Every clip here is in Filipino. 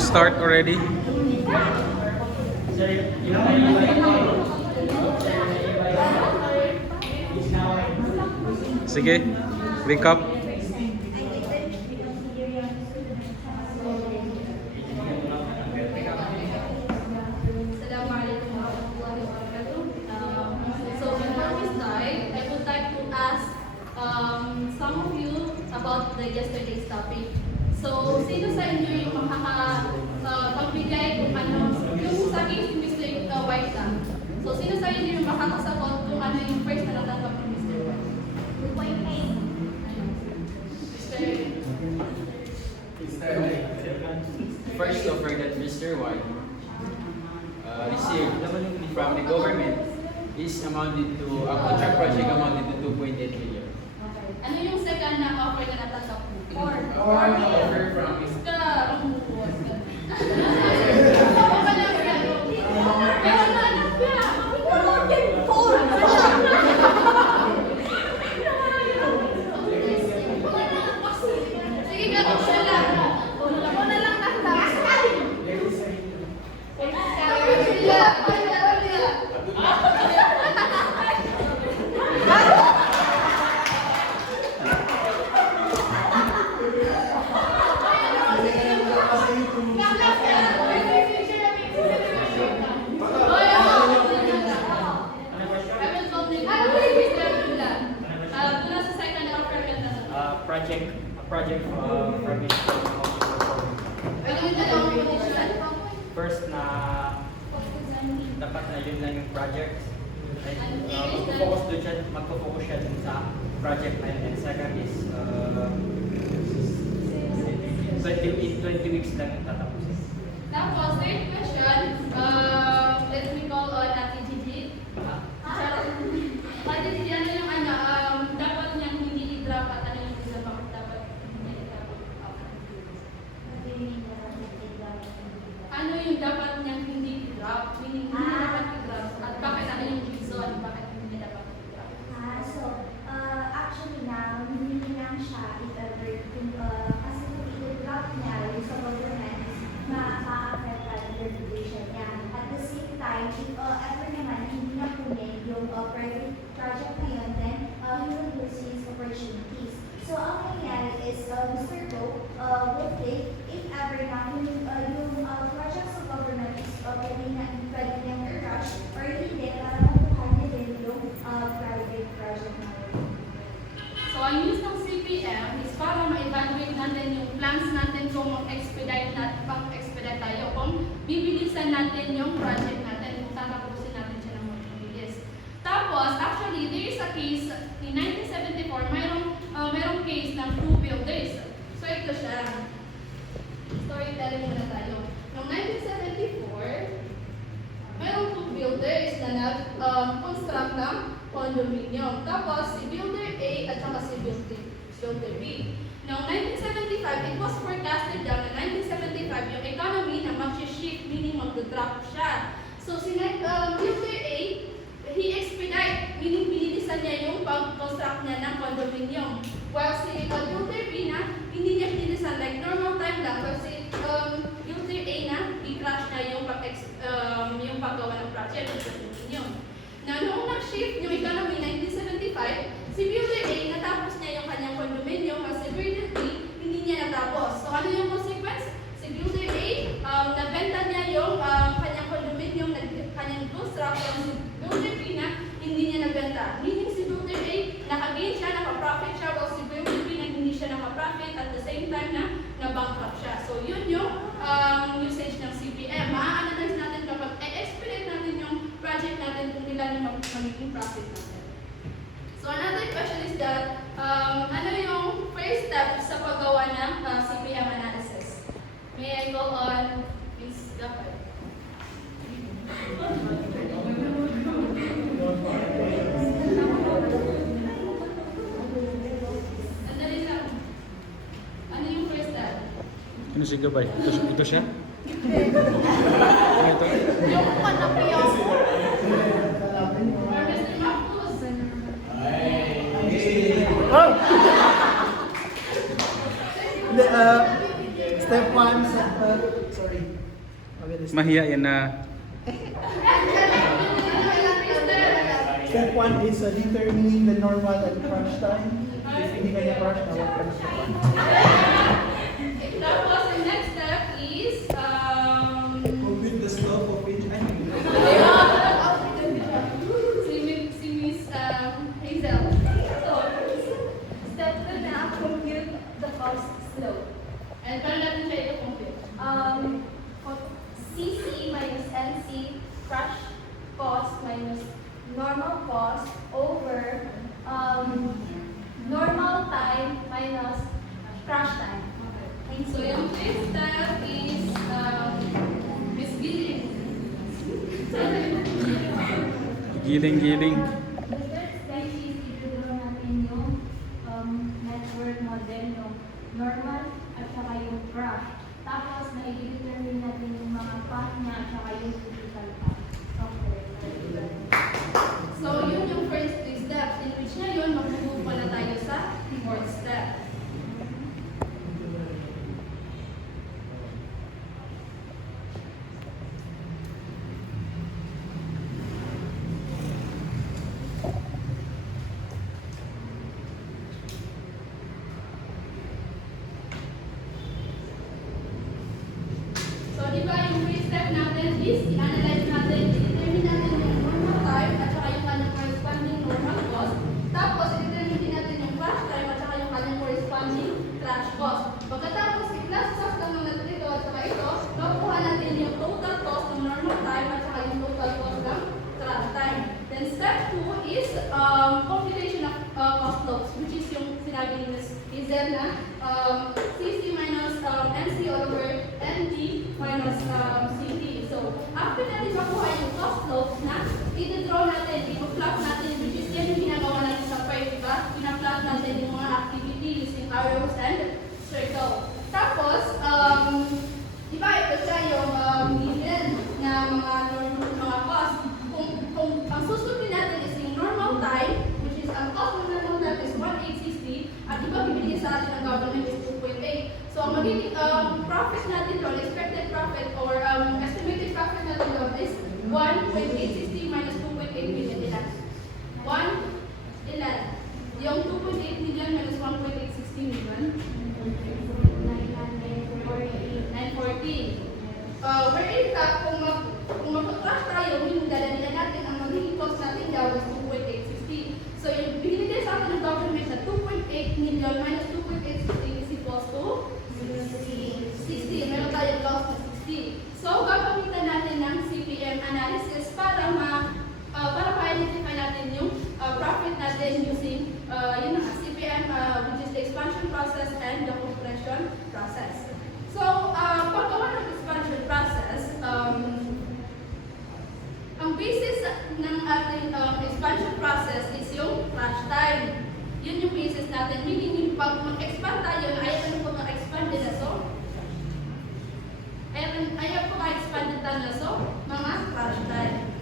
we start already? Sige, recap. Some of you about the yesterday's topic. So, sino sa inyo yung pagbigay kung ano, yung sa case ni Mr. White lang. So, sino sa inyo yung makakasagot kung ano yung first na natanggap ni Mr. White? First offer that Mr. White received from the government is amounted to a contract project amounted to 2.8 million. Ano yung second na offer na natanggap mo? Offer from project from his first na dapat na yun lang yung project. Magpo-focus siya dun sa project na yun. And second is 20 weeks lang yung tatapusin. Tapos, third question, let me call on Ate Gigi. Ate Gigi, ano yung dapat niyang hindi i-drop at ano yung isa bakit dapat hindi i-drop? Ano yung dapat niyang hindi i-drop? Meaning, hindi dapat i-drop. At bakit ano yung reason? Bakit hindi dapat i-drop? Actually now, hindi lang siya if ever, kasi kung i-drop niya yung sa government, ma-affect yung reputation niya. At the same time, if ever naman hindi na kunin yung private project na yun, then he will lose his opportunities. So, ang nangyari is, Mr. Go will take, if ever na yung project sa government is pwede niyang i-rush or hindi para makuha niya din yung private project na yun. So, ang use ng CPM is para ma-evaluate natin yung plans natin kung mag-expedite tayo, kung bibilisan natin yung project natin, kung tatapusin natin siya ng mabilis. Tapos, actually, there is a case, in 1974, mayroong case ng two builders. So, ito siya. Storytelling muna tayo. Noong 1974, mayroong two builders na nag-construct ng condominium. Tapos, si Builder A at saka si Builder B. Noong 1975, it was forecasted daw na 1975 yung economy na mag-shift, meaning mag-drop siya. So, si Builder A, he expedite, meaning binilisan niya yung pag-construct niya ng condominium. While si Builder B na, hindi niya binilisan, like normal time lang. Pero si Builder A na, i-crash na yung paggawa ng project ng condominium. Na noong nag-shift yung economy 1975, si Builder A natapos niya yung kanyang condominium kasi Builder B hindi niya natapos. So ano yung consequence? Si Builder A, nabenta niya yung kanyang condominium, kanyang construct, si Builder B na hindi niya nabenta. Meaning si Builder A, nakagain siya, nakaprofit siya, while si Builder B na hindi siya nakaprofit at the same time na nabankrupt siya. So yun yung usage ng CPM. Ma-analyze natin kapag expedite natin yung project natin kung ilan yung magiging profit natin. So another question is that, ano yung first step sa paggawa ng CPM analysis? May I go on Ms. Gapay? Andali lang. Ano yung first step? Ano si Gabay? Ito siya? Ano ito? Yung panapiyaw. Mr. Marcos. Oh! Step 1, sorry. Mahiya yan na. Step 1 is determining the normal and crash time. If hindi kanya crash, tawag ka na step 1. Tapos, the next step is, Compute the slope of each angle. si Miss Hazel. So, Step 2 na, compute the cost slope. and paano natin siya i-compute? CC minus NC, crash cost minus normal cost over normal time minus crash time. Thank So, you. yung fifth step is, Miss Giling. Giling-giling. The third step is i-draw natin yung network model, yung normal at saka yung crash. Tapos, na-determine natin yung mga path niya at saka yung physical path. Software. So, yun yung first three steps. In which ngayon, mag-move pa na tayo sa fourth step. So, di ba yung first step natin is i-analyze natin, i-determine natin yung normal time at saka yung kanyang corresponding normal cost. Tapos, i-determine din natin yung crash time at saka yung kanyang corresponding crash cost. Pagkatapos, i-plus-plus lang natin ito at saka ito, makuha natin yung total cost ng normal time at saka yung total cost ng crash time. Then, step 2 is computation of cost slopes, which is yung sinabi ni Ms. Hazel na CC minus NC all over NG minus CT. So, after natin makuha yung cost slopes na, i-draw natin, i-plot natin, which is yan yung ginagawa natin sa PERT, diba? Pina-plot natin yung mga activity using arrows and circle. Tapos, diba ito siya yung given na mga cost. Kung ang susundin natin is yung normal time, which is ang cost ng normal time is 1,860, at diba bibigyan sa atin ng government is 2.8. So, ang magiging profit natin doon, expected profit or estimated profit natin doon is 1.860 minus 2.8 million ilan? 1 ilan? Yung 2.8 million minus 1.860 million? 940. Wherein kung mag-crash tayo, yung dadalian natin, ang magiging cost natin daw is 2.860. So, yung binigay sa atin ng government na 2.8 million minus 2.860 is equals to 60. Meron tayong cost na 60. So, gagamitan natin ng CPM analysis para ma-identify natin yung profit natin using yun nga, CPM, which is the expansion process and the compression process. So, paggawa ng expansion process, ang basis ng ating expansion process is yung crash time. Yun yung basis natin. Meaning, pag mag-expand tayo, na ayaw po mag-expand din na so, ayaw po mag-expand din na so, mga crash time.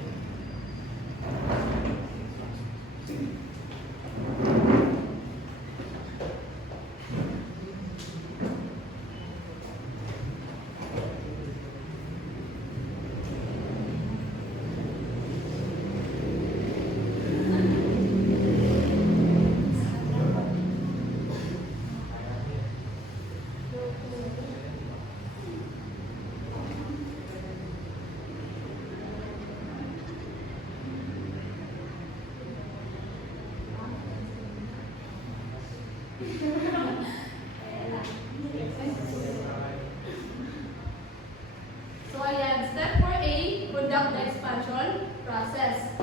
So, ayan, step 4A, conduct the expansion process.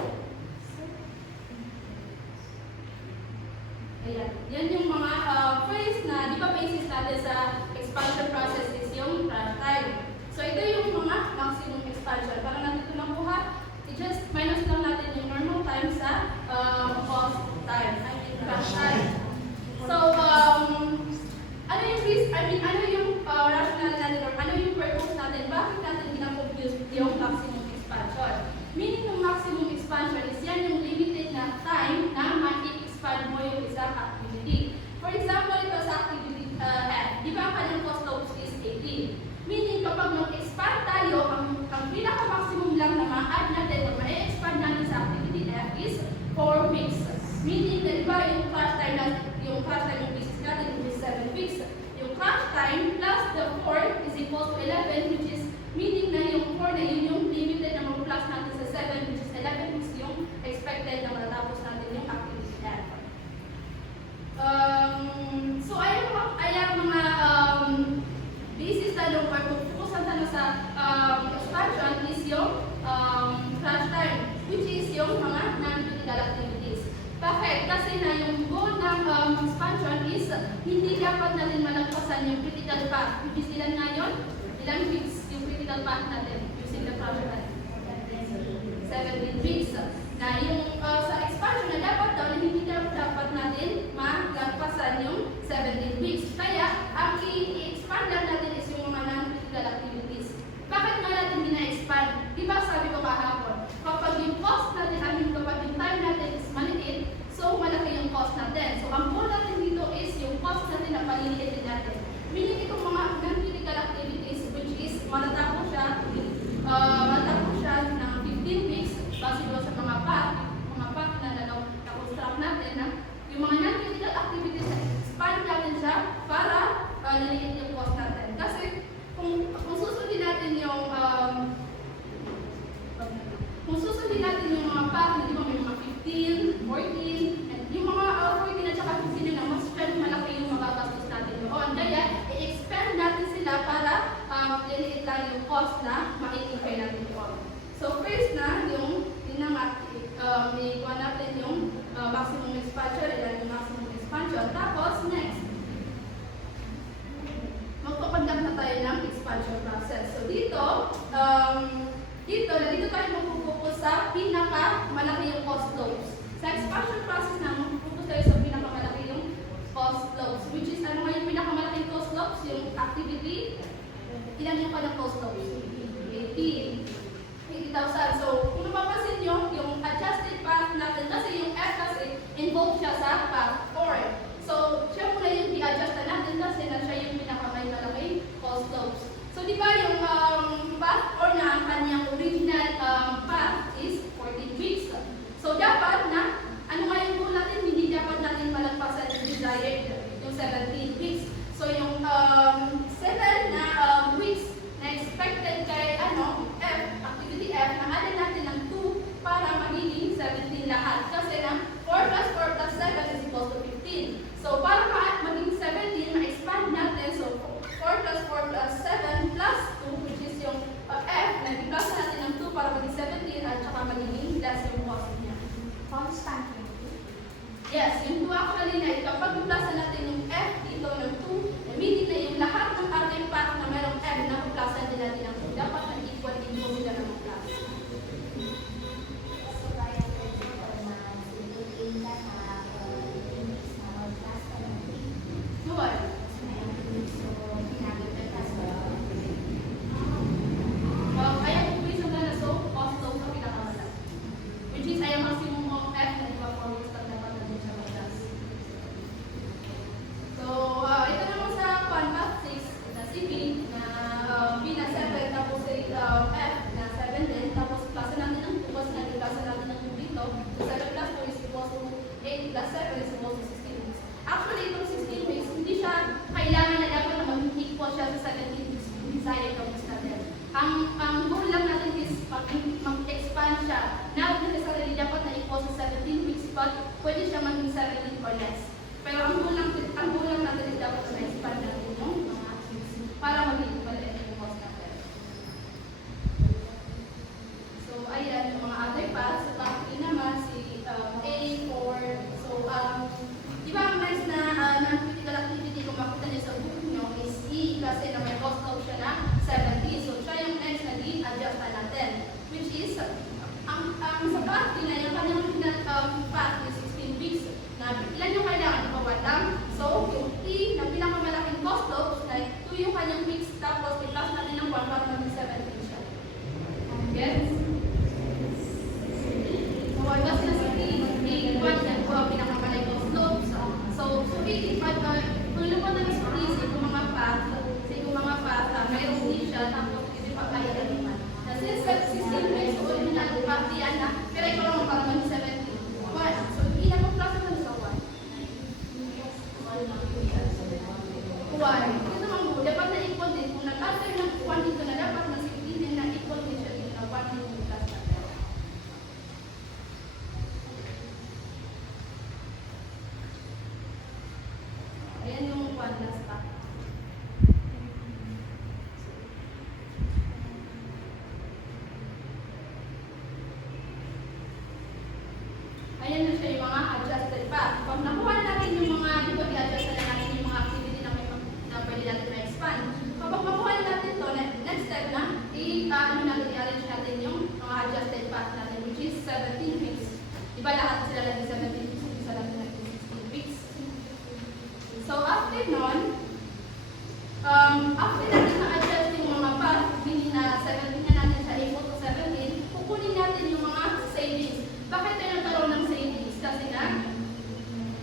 Ayan, yan yung mga phrase na, di ba basis natin sa expansion process is yung crash time. So, ito yung mga maximum expansion. Para natin ito makuha, i-just minus lang natin yung normal time sa cost time, crash time. So, ano yung rationale natin or ano yung purpose natin, bakit natin gina-compute yung maximum expansion? Meaning ng maximum expansion is yan yung limited na time na ma-expand mo yung isang activity. For example, ito sa activity F, di ba ang kanyang cost slopes is 80? kapag mag-expand tayo, ang pinaka-maximum lang na ma-add natin o ma-expand natin sa activity F is 4 weeks. Meaning na iba yung crash time ng business natin which is 7 weeks. Yung crash time plus the 4 is equal to 11, which is meaning na yung 4 na yun yung limited na mag-plus natin sa 7, which is 11 weeks yung expected na matatapos natin yung activity F. So ayan mga basis tayo or kung fokusan tayo sa expansion is yung crash time, which is yung mga non-critical activities. Bakit? Kasi na yung goal ng expansion is hindi dapat natin malagpasan yung critical path. Which is ilan ngayon? Ilang weeks yung critical path natin using the crash time? 17 weeks. Na yung sa expansion na dapat daw na hindi dapat natin malagpasan yung 17 weeks. Kaya ang i-expand lang natin is yung mga non-critical activities. Bakit nga natin gina-expand? Diba sabi ko kahapon, kapag yung cost natin, kapag yung time natin is maliit, so malaki yung cost natin. So ang goal natin dito is yung cost natin na paliliitin natin. Meaning itong mga non-critical activities, which is matatapos siya ng 15 weeks, base doon sa mga path na na-construct natin na yung mga non-critical activities na expand natin siya para liliit yung cost natin. Kasi kung susundin natin yung mga path na di ba may mga 15, 14, and yung mga 14 at saka 15 na mas malaki yung magagastos natin doon. Kaya i-expand natin sila para liliit lang yung cost na makikipay natin doon. So first na yung ikuha natin yung maximum expansion, ilan yung maximum expansion. Tapos next, magpapandak na tayo ng expansion process. So dito tayo magpupunta sa pinaka-malaki yung cost flows. Sa expansion process na magpupunta tayo sa pinaka-malaki yung cost flows. Which is, ano nga yung pinaka-malaki cost flows? Yung activity, ilan yung kanyang cost flows? 80,000. So, kung napapansin nyo, yung adjusted path natin, kasi yung F kasi involved siya sa path 4. So, siya muna yung i-adjust na natin kasi na siya yung pinaka-malaki cost flows. So, di ba yung path or na ang kanyang original path is 14 weeks. So, dapat na, ano nga yung goal natin, hindi dapat natin malagpasan yung desired, yung 17 weeks. So, yung 7 na weeks na expected kay F, activity F, na add natin ng 2 para magiging 17 lahat. Kasi na 4 plus 4 plus 7 is equal to 15. So, para maging 17, ma-expand natin. So, 4 plus 4 plus 7 plus 2, which is yung F, nag-plus natin ng 2 para maging 17 at saka magiging less yung cost niya. Constant. Yes, yung 2 actually na kapag plus natin yung F dito ng 2, meaning na yung lahat ng ating path na mayroong F na plus din natin ng 2, dapat na equal sila ng plus. So, kaya pwede ko na sige na mag-class ka ng 3. Sure. So, pinag-class ka. Kaya kung reason na so, cost low sa pinakamalaki. Which is, ay maximum of F na iba for weeks pag dapat natin siya mag-class. So, ito naman sa path 6 na CB na B na 7, tapos F na 7 din, tapos plus natin ng 2, kasi nag-plus natin ng 2 dito. So, 7 plus 4 is equal to 8 plus 7 is equal to 16 weeks. Actually, itong 16 weeks, hindi siya kailangan na dapat na mag-equal siya sa 17 weeks desired ng weeks natin. Ang goal lang natin is mag-expand siya. Not necessarily dapat na equal sa 17 weeks, but pwede siya maging 17 or less. Pero ang goal lang natin is dapat na expand natin yung mga weeks para maging equivalent yung cost natin. So, ayan, yung mga other paths. Sa path 3 naman, si A4. So, di ba ang next na non-critical activity kung makita niyo sa book nyo is E kasi na may cost flow siya na 70. So, siya yung next na di-adjust na natin. Which is, ang sa path 3 na yung kanyang path is 16 weeks. Na ilan yung kailangan? Ipawan lang. So, yung E na pinakamalaking Why? Kasi naman po, dapat na equal din. Kung nag-alter ng 1 dito na dapat na 16 din na equal din siya dito na 1 dito plus natin. Ayan yung 1 last pa. Ayan na siya yung mga adjusted pa. Pag nakuha na natin yung mga, di ba, i-adjust na natin yung mga activity na, na pwede natin ma-expand. Kapag makuha na natin to, next step na, i-arrange natin yung mga adjusted path natin, which is 17 weeks. Di ba lahat sila lagi 17 weeks, isa lang natin 16 weeks. So after nun, after natin na-adjust yung mga path, meaning na 17 na natin siya equal to 17, kukunin natin yung mga savings. Bakit tayo nagkaroon ng savings? Kasi nga,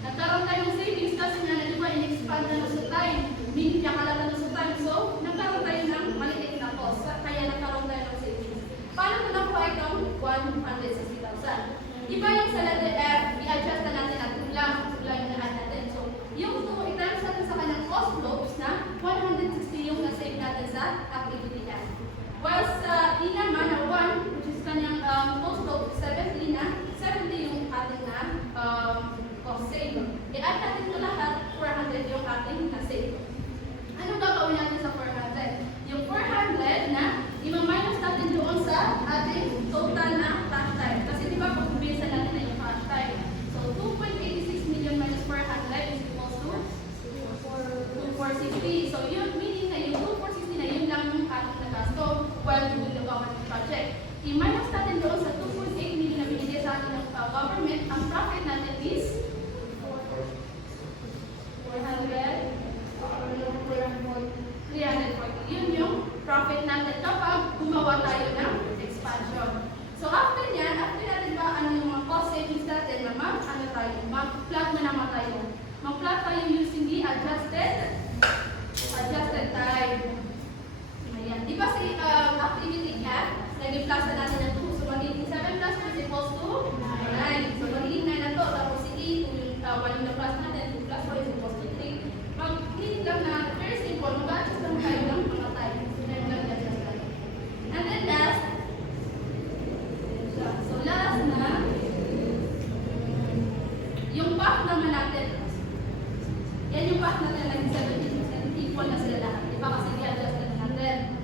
nagkaroon tayo ng savings kasi nga, di ba, in-expand na sa time. Meaning, nakalala na sa time. So, nagkaroon tayo ng maliit na cost. Kaya nagkaroon tayo ng savings. Paano ko nakuha itong 160,000? Di ba yung sa letter F, i-adjust na natin at kulang yung lahat natin. So, yung 2, i-times natin sa kanyang cost loops na 160 yung na-save natin sa activity F. While sa E naman na 1, which is kanyang cost loop 70 na, 70 yung ating na cost save. I-add natin ito lahat, 400 yung ating na-save. Anong gagawin natin sa 400? Yung 400 na, i-minus natin doon sa ating total na cash time. Kasi di ba, pag-bisa natin na yung cash time. So, 2.86 million minus 400 is equals to 2,460. So, yun, meaning na yung 2,460 na yun lang yung ating nagasto while doing the government project. I-minus natin doon sa 2.8 million na binigay sa atin ng government, ang profit natin is 340. Yun yung profit natin kapag gumawa tayo ng expansion. So after yan, after natin ba ano yung mga cost savings natin, mag-plot na naman tayo. Mag-plot tayo using the adjusted time. Ayan. Di ba si activity F, naging plus na natin ng 2. So magiging 7 plus 2 is equals to 9. So magiging 9 na to. Tapos si E, yung 1 yung na-plus natin, 2 plus 4 is equals to 3. Mag-need lang na, very simple, mag-adjust lang tayo ng mga time. Then mag-adjust tayo. And then last, so last na, yung path naman natin, yan yung path natin naging 17%, equal na sila lahat. Di ba kasi i-adjust na natin.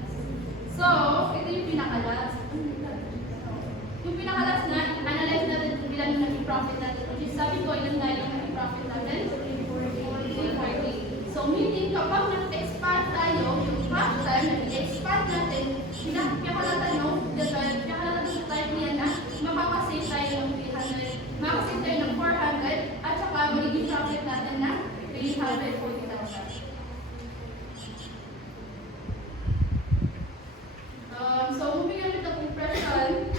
So, ito yung pinakalas. Yung pinakalas na, analyze natin kung ilan yung naging profit natin. Which is, sabi ko, ilan na yung naging profit natin? 340. So, meaning, kapag nag-expand tayo, yung cash time, nag-expand natin, pinakalata nyo, pinakalata sa time niya na, makakasave tayo ng 300, makakasave tayo ng 400, at saka magiging profit natin na 340,000. So, moving on with the compression.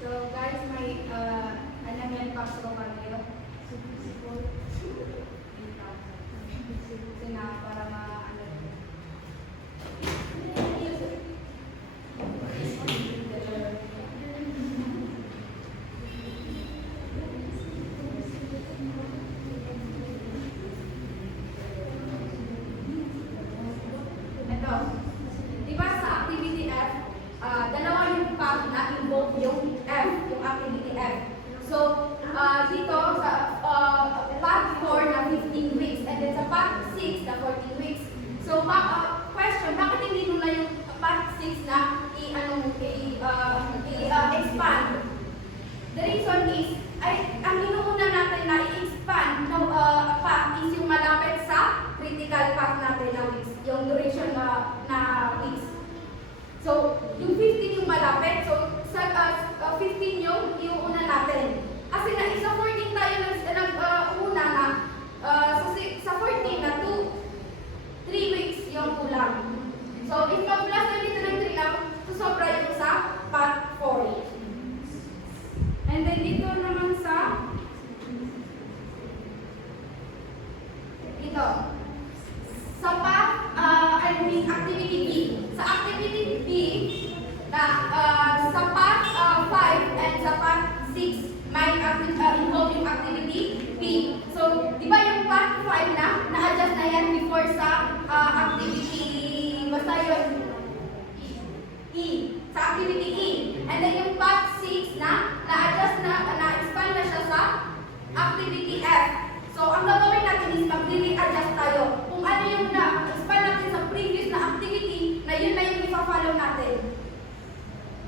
So guys, may alam yan paso ko kayo. Sina para ma-ano. Ito. Diba sa activity F, dalawa yung path na involve yung F, yung activity F. So, dito sa path 4 na 15 weeks and then sa path 6 na 14 weeks. So, question, bakit hindi nyo na yung path 6 na i-expand? The reason is, ang inuuna natin na i-expand ng path is yung malapit sa critical path natin na weeks, yung duration na weeks. So, yung 15 yung malapit, so sa 15 yung iuuna natin. Kasi na isa 14 tayo nag-una na sa Ito. Sa activity B. Sa activity B, sa part 5 and sa part 6, may involving activity B. So, di ba yung part 5 na-adjust na yan before sa activity, basta yun, E. Sa activity E. And then yung part 6 na-adjust na-expand na siya sa activity F. So, ang gagawin natin is mag-re-adjust tayo. Kung ano yung na-expand natin sa previous na activity, na yun na yung ipa-follow natin.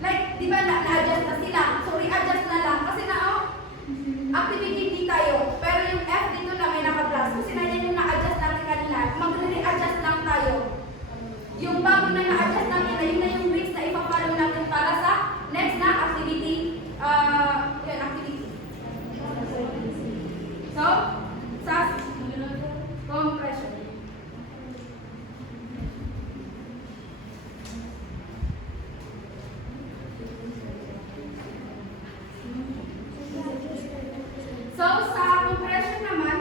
Like, di ba na-adjust na sila? So, re-adjust na lang. Kasi activity D tayo. Pero yung F dito na may naka-plus. Kasi na yan yung na-adjust natin kanina. Mag-re-adjust lang tayo. Yung bago na na-adjust natin, na yun na yung grades na ipa-follow natin para sa next na activity. Activity. So, sa compression. So, sa compression naman,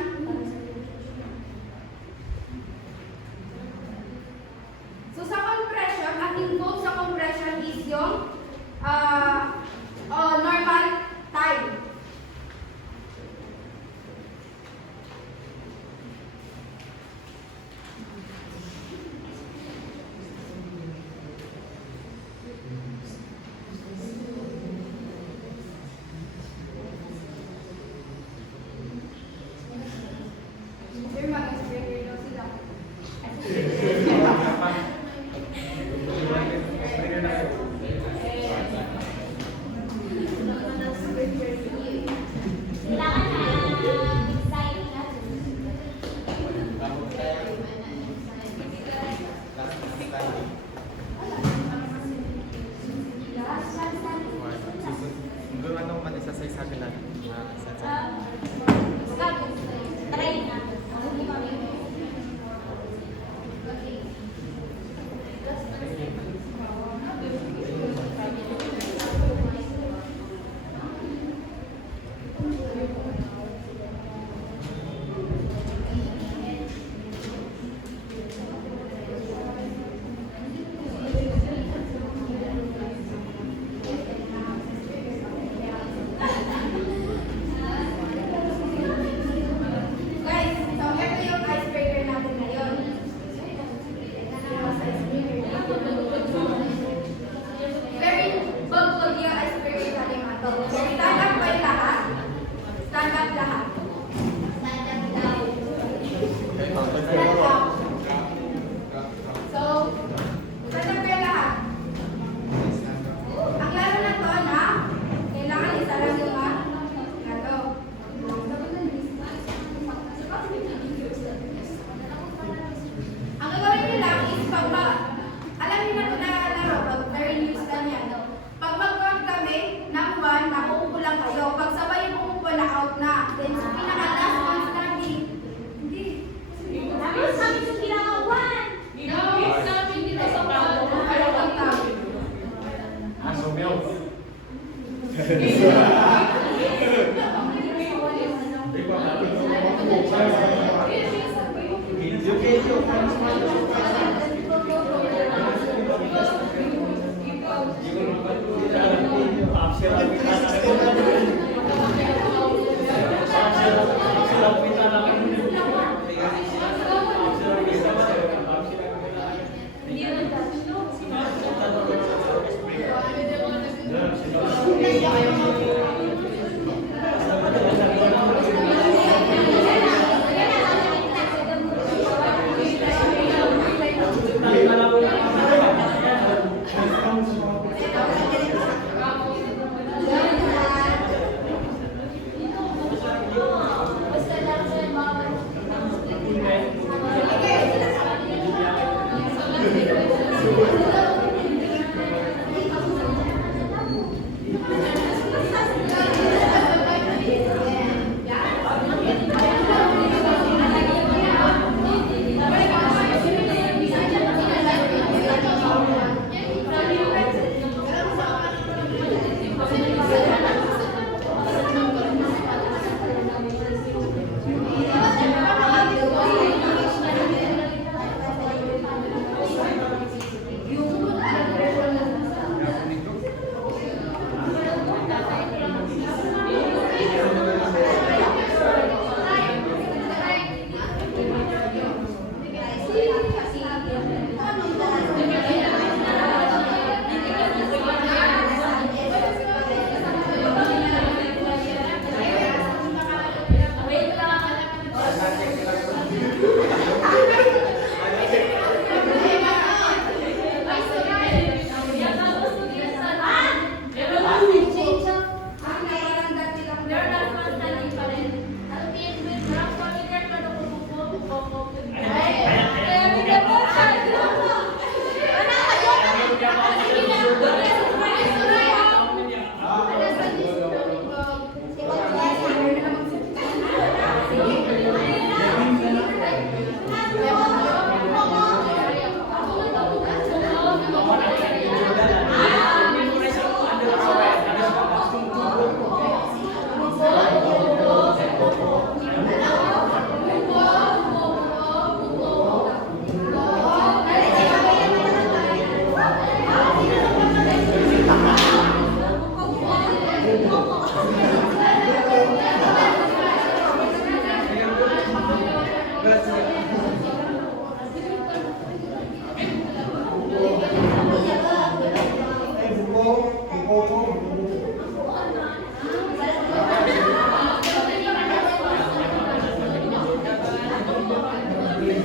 ang involved sa compression is yung normal time. Sir, mag-explain daw sila. Then, sa pinaka-last one study, hindi.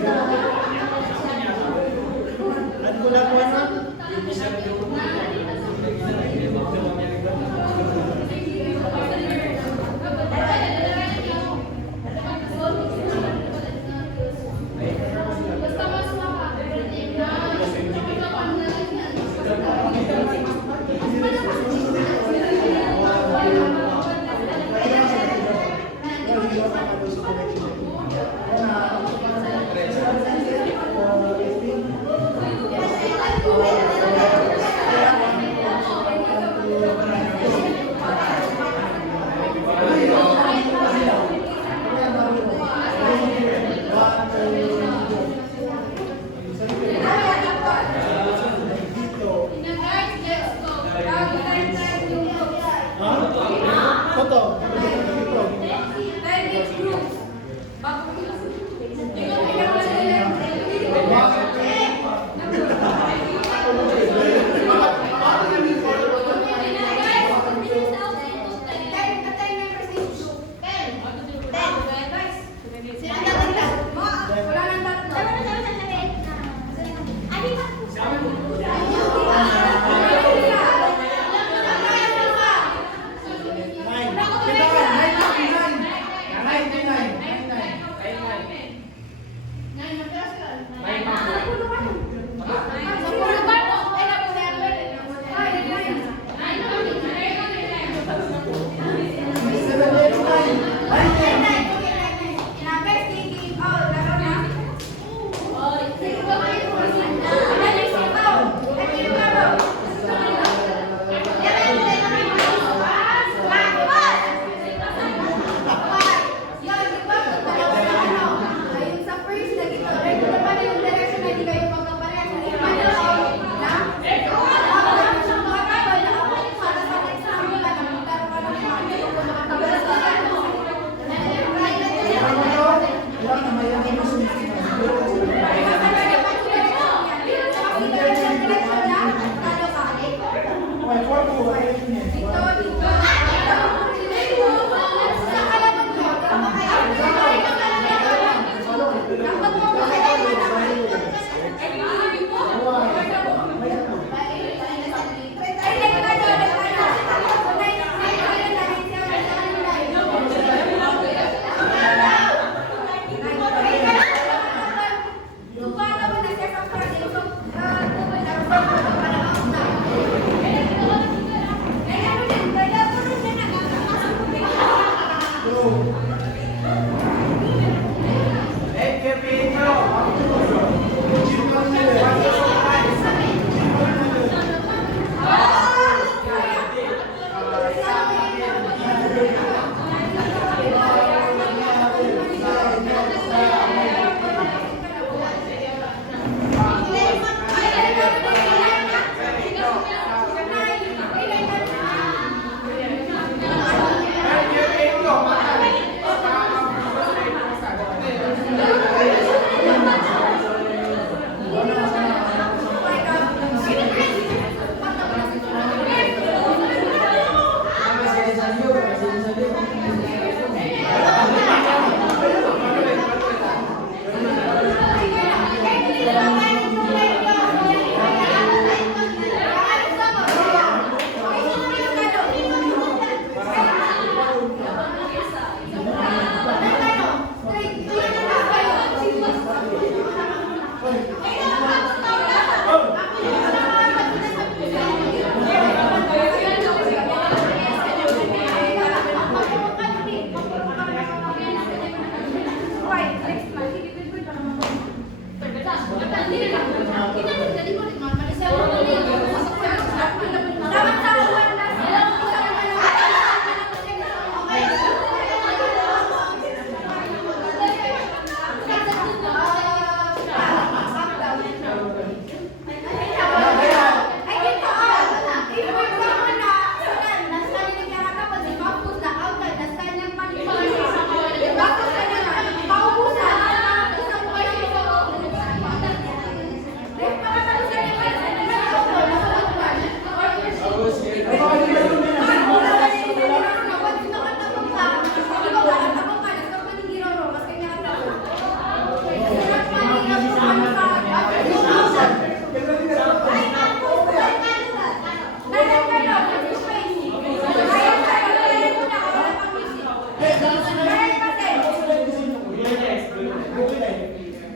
Ano ko lang po ano? Basta mas makakapit na Ano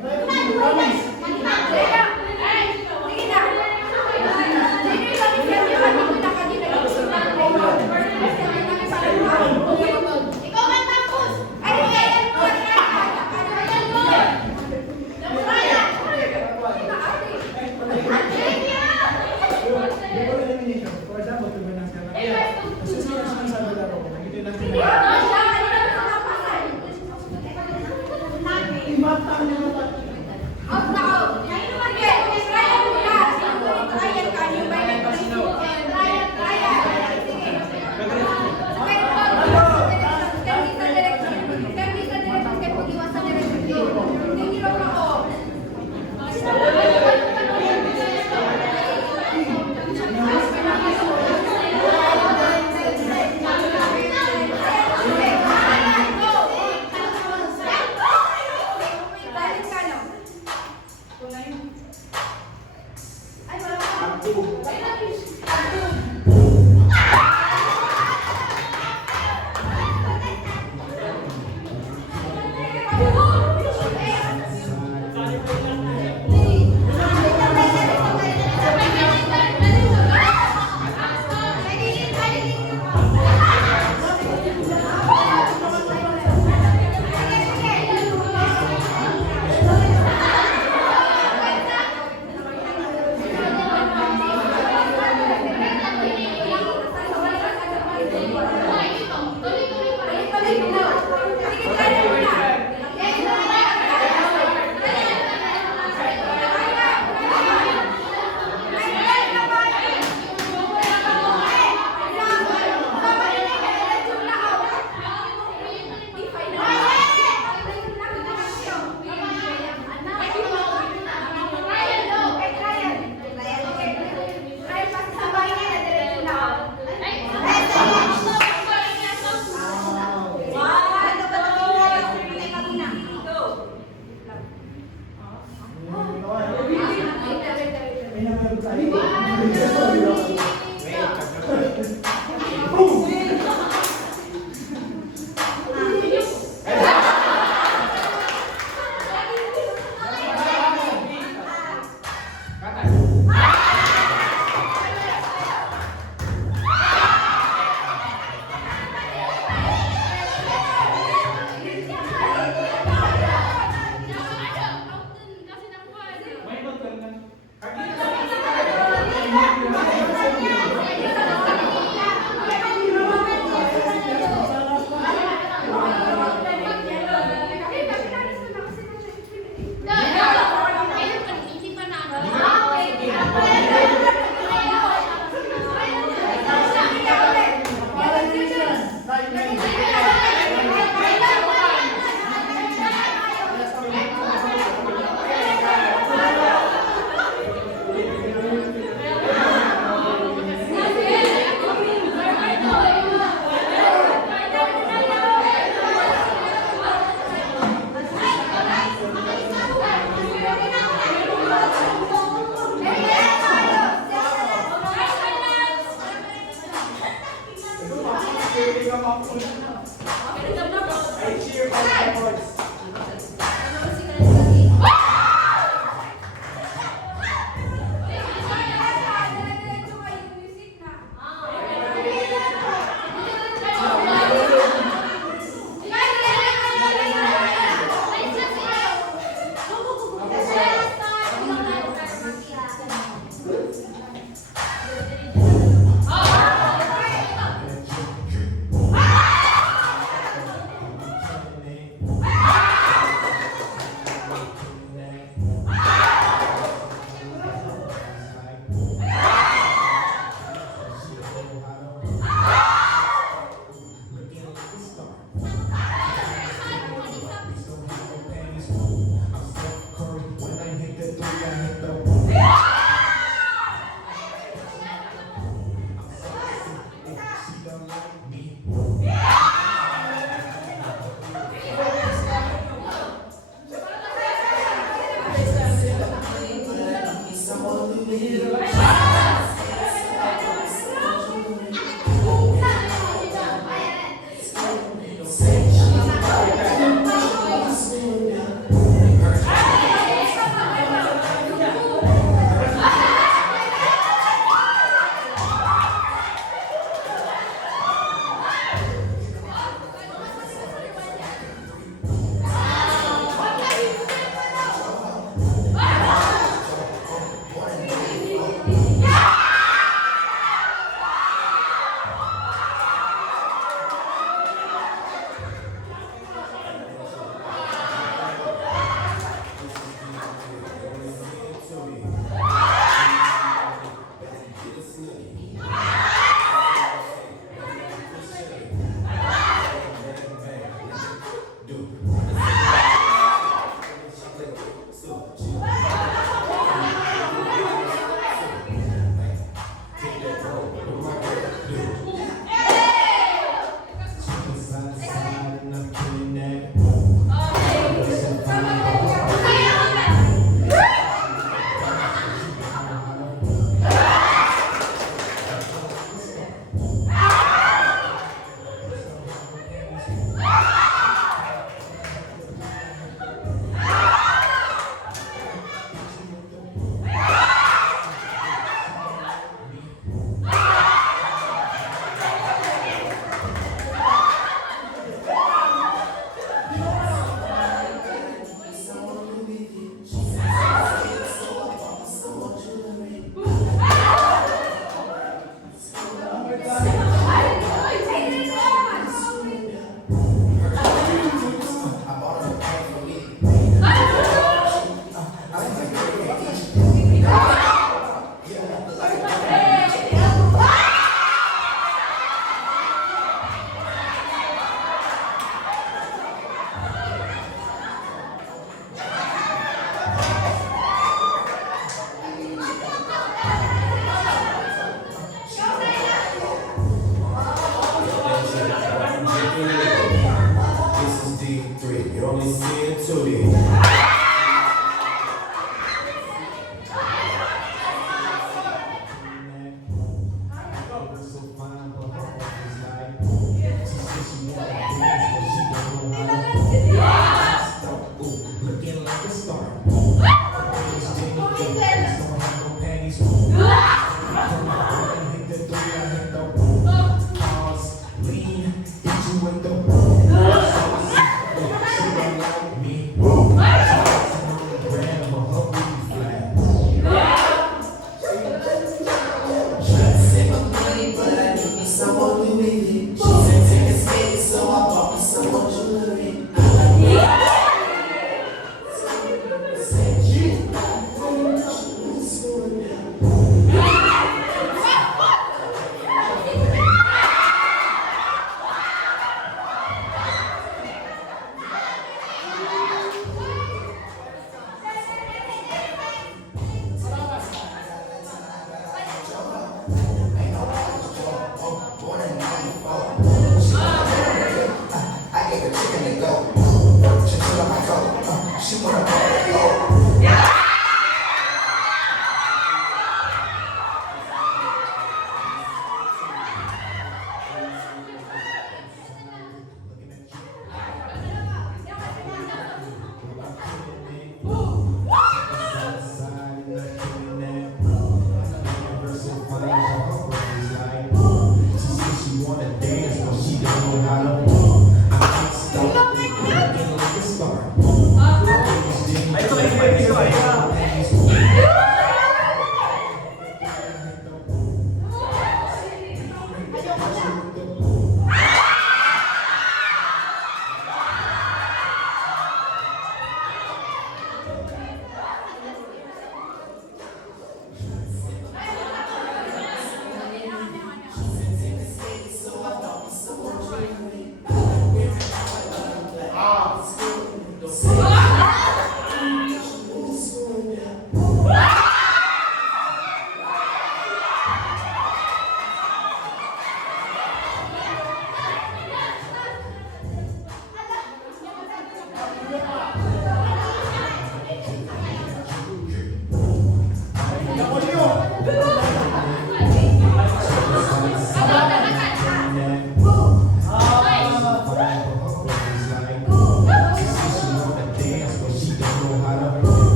Promise. Before elimination, for example, tuloy ng kaya. Kasi sinasabi laro ko, ito lang sinasabi. Imatang niyo na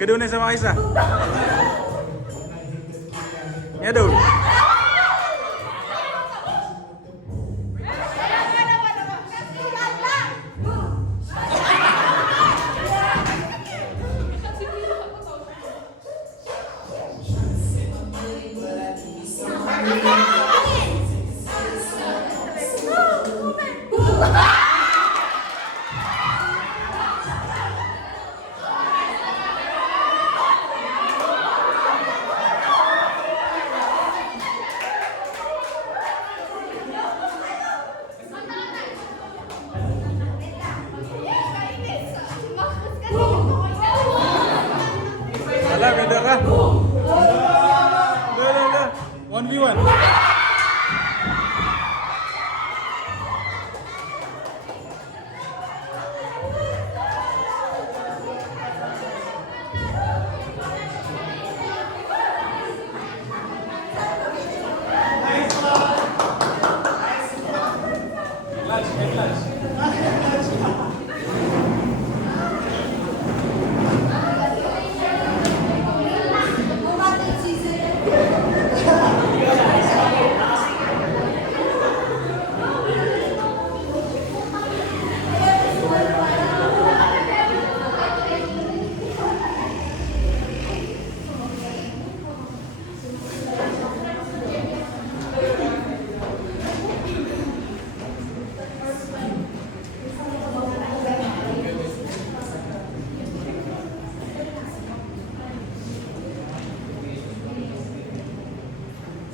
Kedua sa mga isa. Ya dul. Alam, beda ka? Dah. 1v1.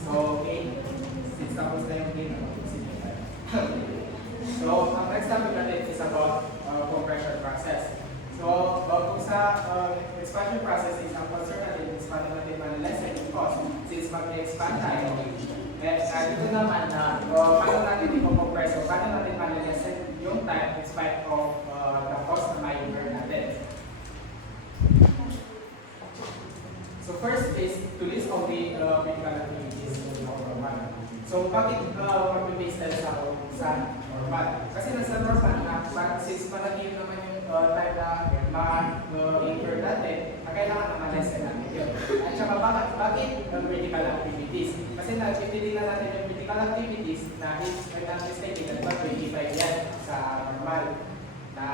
So, okay. Since tapos na yung game, so, ang next topic natin is about compression process. So, kung sa expansion process is ang concern natin is paano natin manalesen yung cost since mag-expand tayo. And dito naman na paano natin i-compress o paano natin manalesen yung time in spite of the cost na ma-incur natin. So first is to list all the critical activities in normal. So bakit mag-base tayo sa normal? Kasi nasa normal na since malaki naman yung time na ma-incur natin, kailangan naman lesson natin yun. At saka bakit critical activities? Kasi na-activity na natin yung critical activities na is mistaken at 25 yan sa normal. Na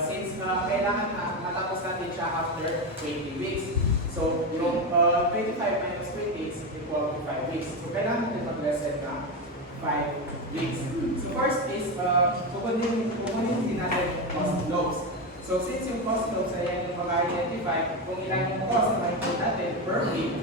since kailangan na matapos natin siya after 20 weeks. So, yung 25 minus 20 is equal to 5 weeks. So, kailangan natin mag-lesson na 5 weeks. So, first is, kukunin din natin yung cost lobes. So, since yung cost lobes ay yung mag-identify kung ilan yung cost na ma-include natin per week,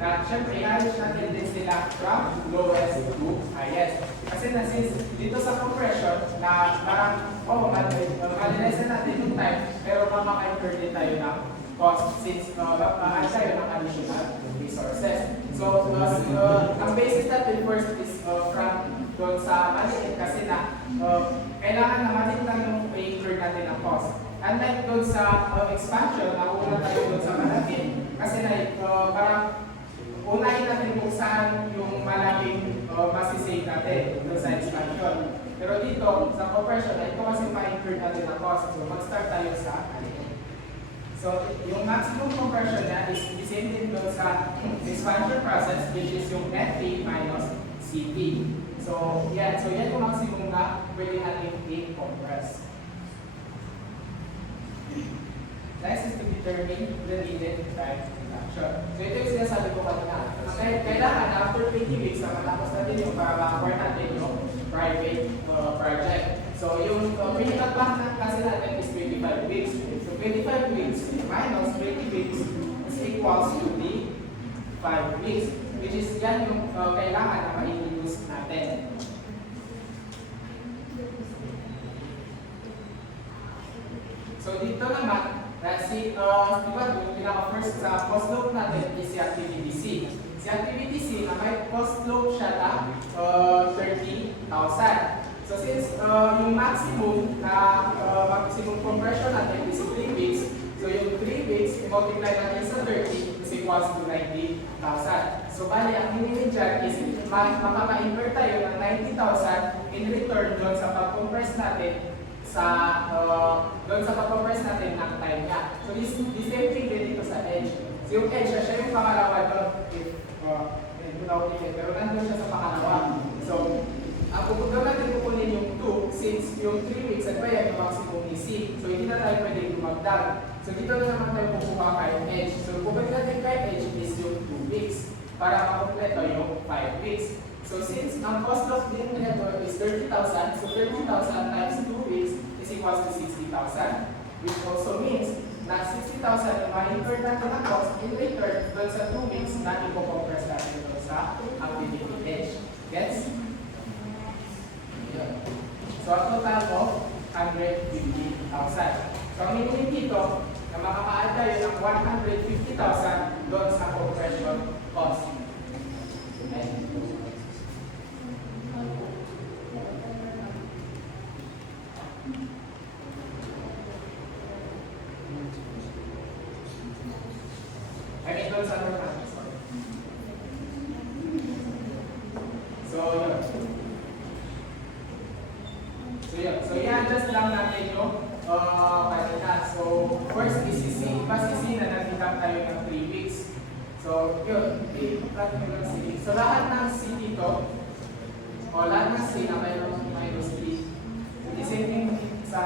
na syempre, i-average natin din sila from lowest to highest. Kasi na since dito sa compression, na parang, malilesen natin yung time, pero mamaka-incur din tayo ng cost since tayo ng additional resources. So, ang basis natin first is from doon sa maliit kasi na kailangan na maliit lang yung incur natin ng cost. Unlike doon sa expansion, nakuha tayo doon sa malaki kasi na parang unahin natin kung saan yung malaking masisave natin doon sa expansion. Pero dito, sa compression, ito kasi ma-incur natin ng cost. So, mag-start tayo sa maliit. So, yung maximum compression niya is the same din doon sa expansion process, which is yung net P minus Cp. So, yan. So, yan yung maximum na pwede natin i-compress. Next is to determine the needed time reduction. So, ito yung sinasabi ko kanina. Kailangan after 20 weeks na matapos natin yung para makakuha natin yung private project. So, yung minimum back kasi natin is 25 weeks. 25 weeks minus 20 weeks is equals to the 5 weeks, which is yan yung kailangan na ma-introduce natin. So dito naman, si diba yung pinaka-first sa cost loop natin is si activity C. Si activity C na may cost loop siya na 30,000. So since yung maximum na maximum compression natin is 3 weeks, so yung 3 weeks, i-multiply natin sa 30 is equals to 90,000. So bali, ang minimum dyan is makaka-incur tayo ng 90,000 in return doon sa pag-compress natin doon sa pag-compress natin ng time niya. So the same thing din dito sa So yung edge, siya yung pangalawa doon. Pero nandun siya sa pangalawa. So, ang pupunta natin kukunin yung 2 since yung 3 weeks at ba yan yung maximum ni C. So, hindi na tayo pwede lumagdag. So, dito na naman tayo kukuha kay edge. So, pupunta natin kay edge is yung 2 weeks para makompleto yung 5 weeks. So, since ang cost of the inventor is 30,000, so 30,000 times 2 weeks is equals to 60,000. Which also means na 60,000 yung ma-incur natin na cost in return doon sa 2 weeks na i-compress natin doon sa activity edge. Gets? So, ang total mo, 150,000. So, ang minimum dito, na makaka-add tayo ng 150,000 doon sa compression cost. Okay? I mean, doon sa normal. Sorry. So, yun. So, i-adjust lang natin yung kanina. So, first is CC. Iba CC na nag-deduct tayo ng 3 weeks. So, yun. I-plug nyo lang C. So, lahat ng C dito, o lahat ng C na mayroong minus D. The same thing sa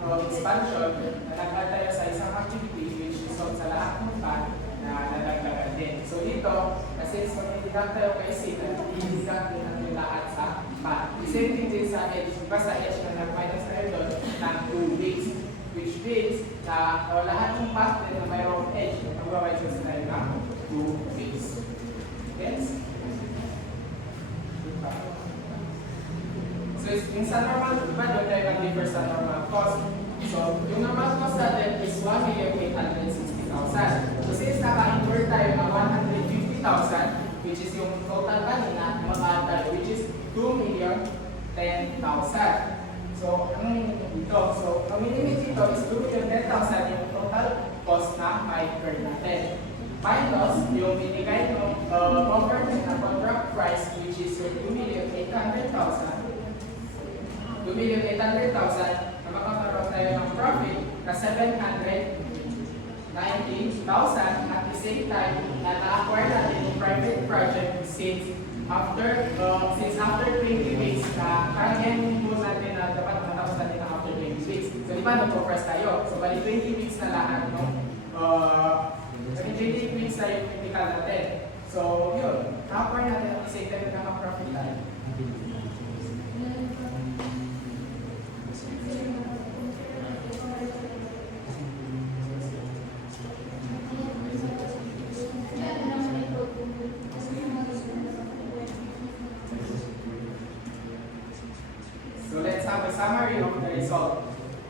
expansion, na nag-add tayo sa isang activity which is sa lahat ng pan na nadagdagan din. So, dito, kasi so, i-deduct tayo kay C, i-deduct din natin lahat sa pan. The same thing din sa edge. Diba sa edge na nag-minus tayo doon ng 2 weeks. Which means na lahat ng path din na mayroong edge, mag-minus tayo ng 2 weeks. Gets? So, yung sa normal, diba doon tayo nag-differ sa normal cost. So, yung normal cost natin is 1,860,000. So, since naka-incur tayo ng 150,000, which is yung total kanina, mag-add tayo, which is 2,010,000. So, ang minimum dito? So, ang minimum dito is 2,010,000 yung total cost na ma-incur natin. Minus yung binigay ng government na contract price, which is yung 2,800,000. 2,800,000 na makakaroon tayo ng profit na 790,000 at the same time na na-acquire natin yung private project since after 20 weeks na kaya yung natin na dapat matapos natin na after 20 weeks. So di ba nag-compress tayo? So bali 20 weeks na lahat no? 20 weeks na yung critical natin. So yun, na-acquire natin at the same time na profit tayo. So let's have a summary of the result.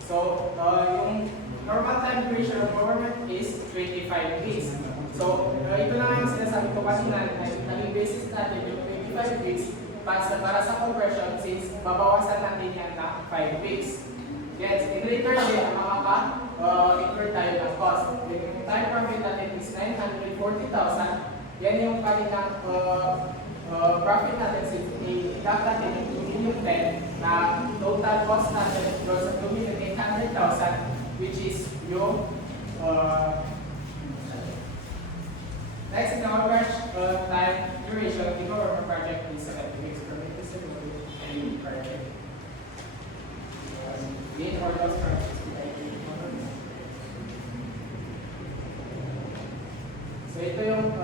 So yung normal time duration of government is 25 weeks. So ito lang yung sinasabi ko kanina, naging basis natin yung 25 weeks para sa conversion since babawasan natin yan na 5 weeks. Yes, in return din, makaka-incur tayo ng cost. Yung time profit natin is 940,000. Yan yung kaninang profit natin since i-deduct natin yung 2,010,000 na total cost natin goes sa 2,800,000 which is yung next in our time duration of the government project is 70 weeks from it is a project. Gain or loss projects. So ito yung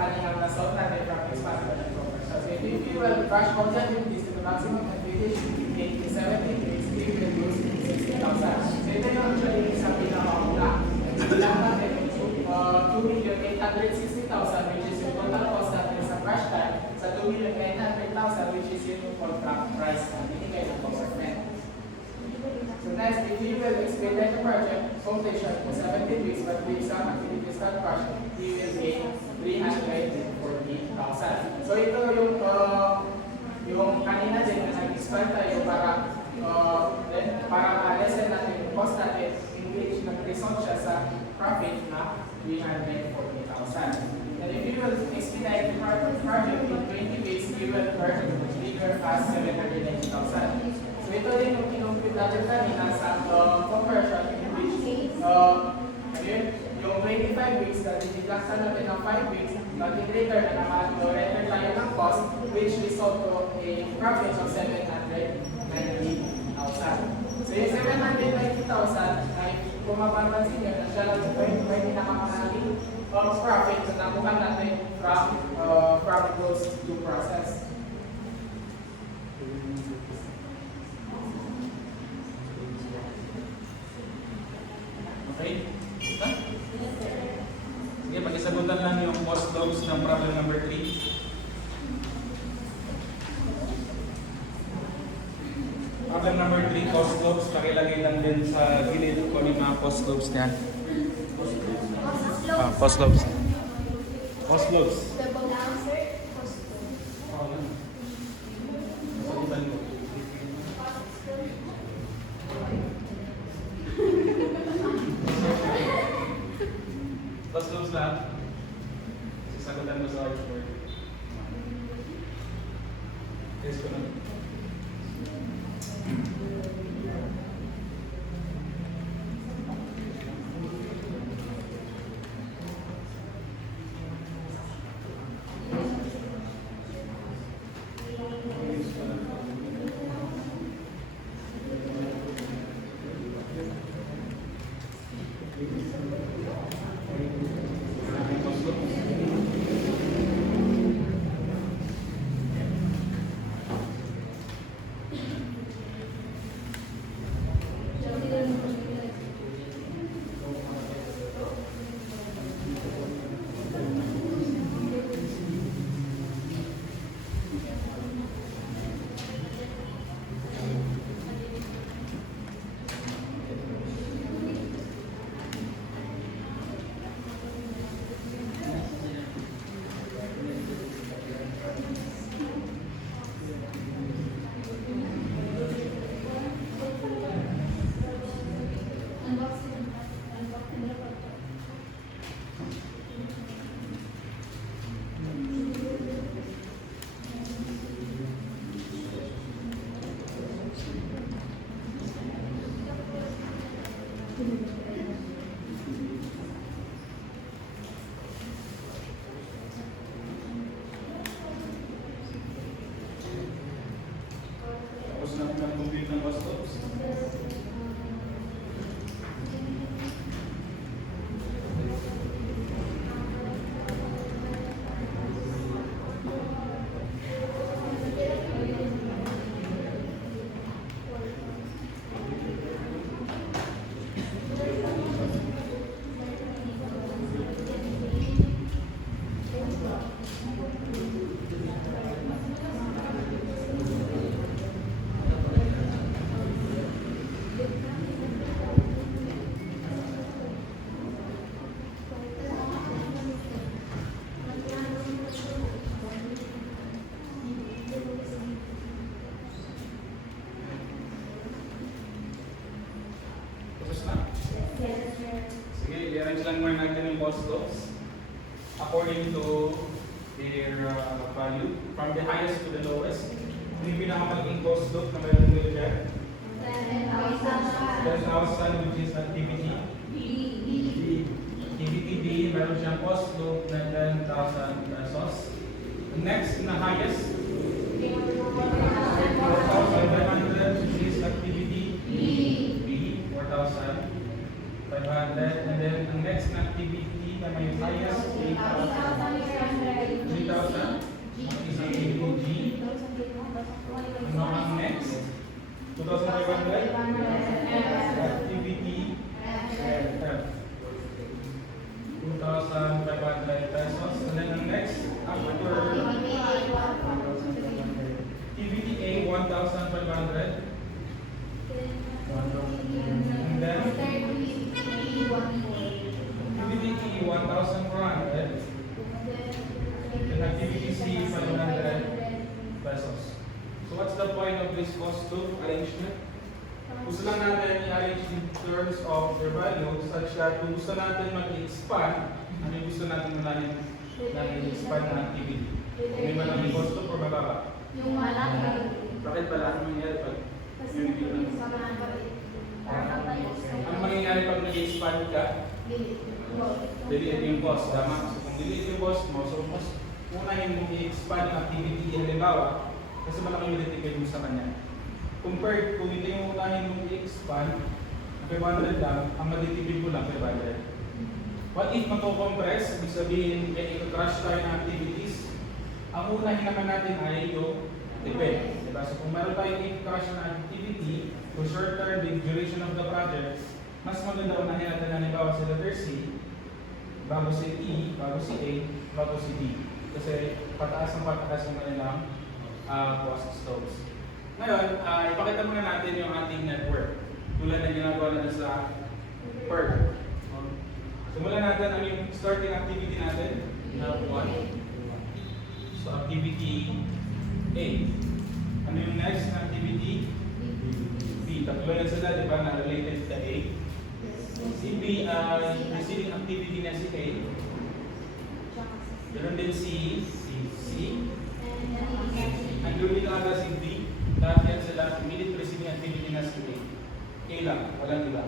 kaninang result natin from expansion and conversion. So if you will crush object this to the maximum advantage in 70 weeks, we will use 60,000. So ito yung actually isang pinakauna. Bilang natin yung 2,860,000 which is yung total cost natin sa crush time sa 2,900,000 which is yung contract price na binigay ng government. So next, if you will expedite the project completion for 70 weeks but with some activities that crush, you will gain 340,000. So ito yung kanina din na nag-expand tayo para ma-lessen natin yung cost natin in which nag-result siya sa profit na 340,000. And if you will expedite the project in 20 weeks, you will earn bigger as 790,000. So ito din yung kinumpit natin kanina sa conversion in which yung 25 weeks na dididak pinansan natin ng 5 weeks, but in return na naman, render tayo ng cost, which result to a profit of 790,000. So yung 790,000 ay kung mapapansin nyo, na siya lang yung pinakamalaki profit na nakuha natin from those two process. Okay? Ha? Sige, pakisagutan lang yung cost loads ng problem number 3. Problem number 3, cost loads. Pakilagay lang din sa gilid kung ano yung mga cost loads niyan. Cost loads. Cost loads. Cost loads lahat. Sasagutan mo sa whiteboard. Yes, ko na. Tapos natin mag-complete ng cost loads. Tapos na. Sige, i-arrange lang muna natin yung cost loads according to their value from the highest to the lowest. Yung pinakamalaking cost load na mayroon nila dyan, 10,000, which is activity B. Meron siyang cost load na 10,000 pesos. Next na highest, 4,500, which is activity B, 4,500. And then ang next na activity na may highest, 3,000, is activity G. Ano ang next? 2,500, activity F. 2,500 pesos. And then ang next, after activity A, 1,500. And then activity E, 1,400. And activity C, 500 pesos. So what's the point of this cost loop arrangement? Gusto lang natin i-arrange in terms of their value such that kung gusto natin mag-expand, ano yung gusto natin manahin na-expand na activity? May malaking cost loop or mababa? Yung malaki. Bakit pala? Ano mangyayari pag yung ang mangyayari pag nag-expand ka? Delete yung cost, tama? So kung delete yung cost mo, so mas unahin mong i-expand yung activity halimbawa kasi malaki yung retipid mo sa kanya. Compared kung hindi yung unahin mong i-expand, 500 lang, ang maditipid mo lang 500. What if mako-compress, ibig sabihin may i-crush tayo ng activities, ang unahin naman natin ay yung depend. Diba? So kung meron tayong i-crush na activity, for short term, the duration of the project, mas maganda unahin natin halimbawa si letter C, bago si E, bago si A, bago si D. Kasi pataas ang pataas yung kanilang cost stoves. Ngayon, ipakita muna natin yung ating network. Tulad na ginagawa natin sa PERT. Simulan natin ang yung starting activity natin. Nav 1. So activity A. Ano yung next na activity? B. Tatlo sila, di ba, na related sa A. Si B ay receiving activity na si A. Meron din si C. Andun din aga si D. Lahat yan sila immediate receiving activity na si A. A lang, walang iba.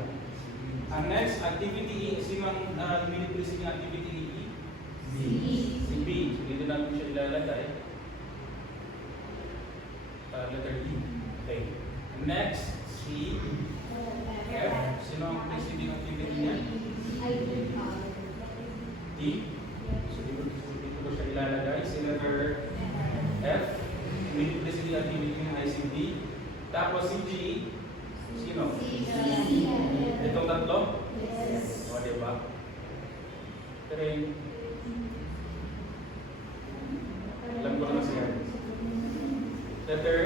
Ang next activity E, sino ang immediate receiving activity E? Si B. So dito natin siya ilalagay. Letter D. Okay. Next, si F. Sino ang receiving activity niya? D. So dito ko siya ilalagay. Si letter F. Immediate receiving activity niya ay si D. Tapos si G. Sino? Itong tatlo? O, diba? Pero alam ko naman siya. Letter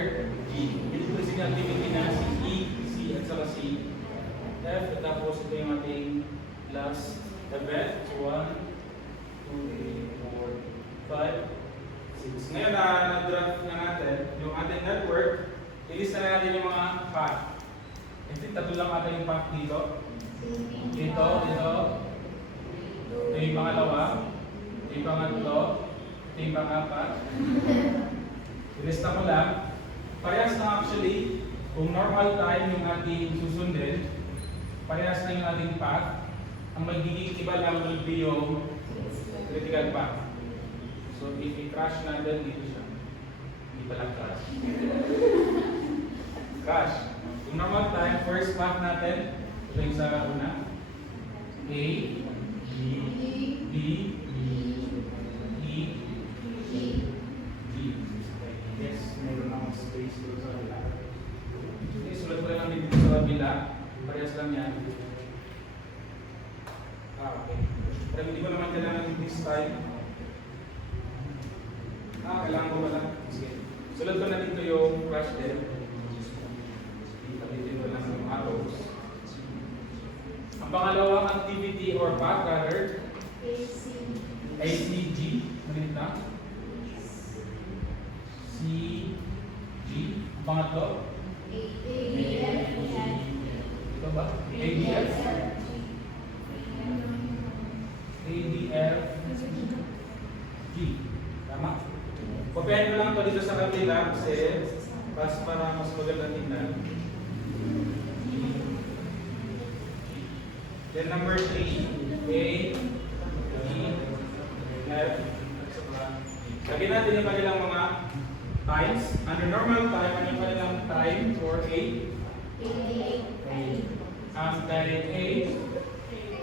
G. Immediate receiving activity na si E, C, at saka si F. At tapos ito yung ating last event. So 1, 2, 3, 4, 5, 6. Ngayon na-draft na natin yung ating network. Ilista na natin yung mga path. I think tatlo lang ata yung path dito. Dito. Ito yung pangalawa. Ito yung pangatlo. Ito yung pangapat. Ilista ko lang. Parehas na actually, kung normal time yung ating susundin, parehas na yung ating path. Ang magiging iba lang will be yung critical path. So if i-crash natin, dito siya. Hindi pala crash. Crash. Kung normal time, first path natin, ito yung sa una. A, B, B, E, G. Yes, meron akong space dito sa kabila. Okay, sulat ko lang dito sa kabila. Parehas lang yan. Okay. Pero hindi ko naman kailangan this time. Kailangan ko pala. Sige. Sulat ko na dito yung crash din. Dito lang yung arrows. Ang pangalawang activity or path rather, ACG. Malit na. CG. Ang pangatlo? Ito ba? ADF? ADF G. Tama? Kopyahin ko lang ito dito sa kanila kasi para mas maganda tingnan. Then number 3, A, E, F, lagyan natin yung kanilang mga times. Under normal time, ano yung kanilang time for A? Ang time A,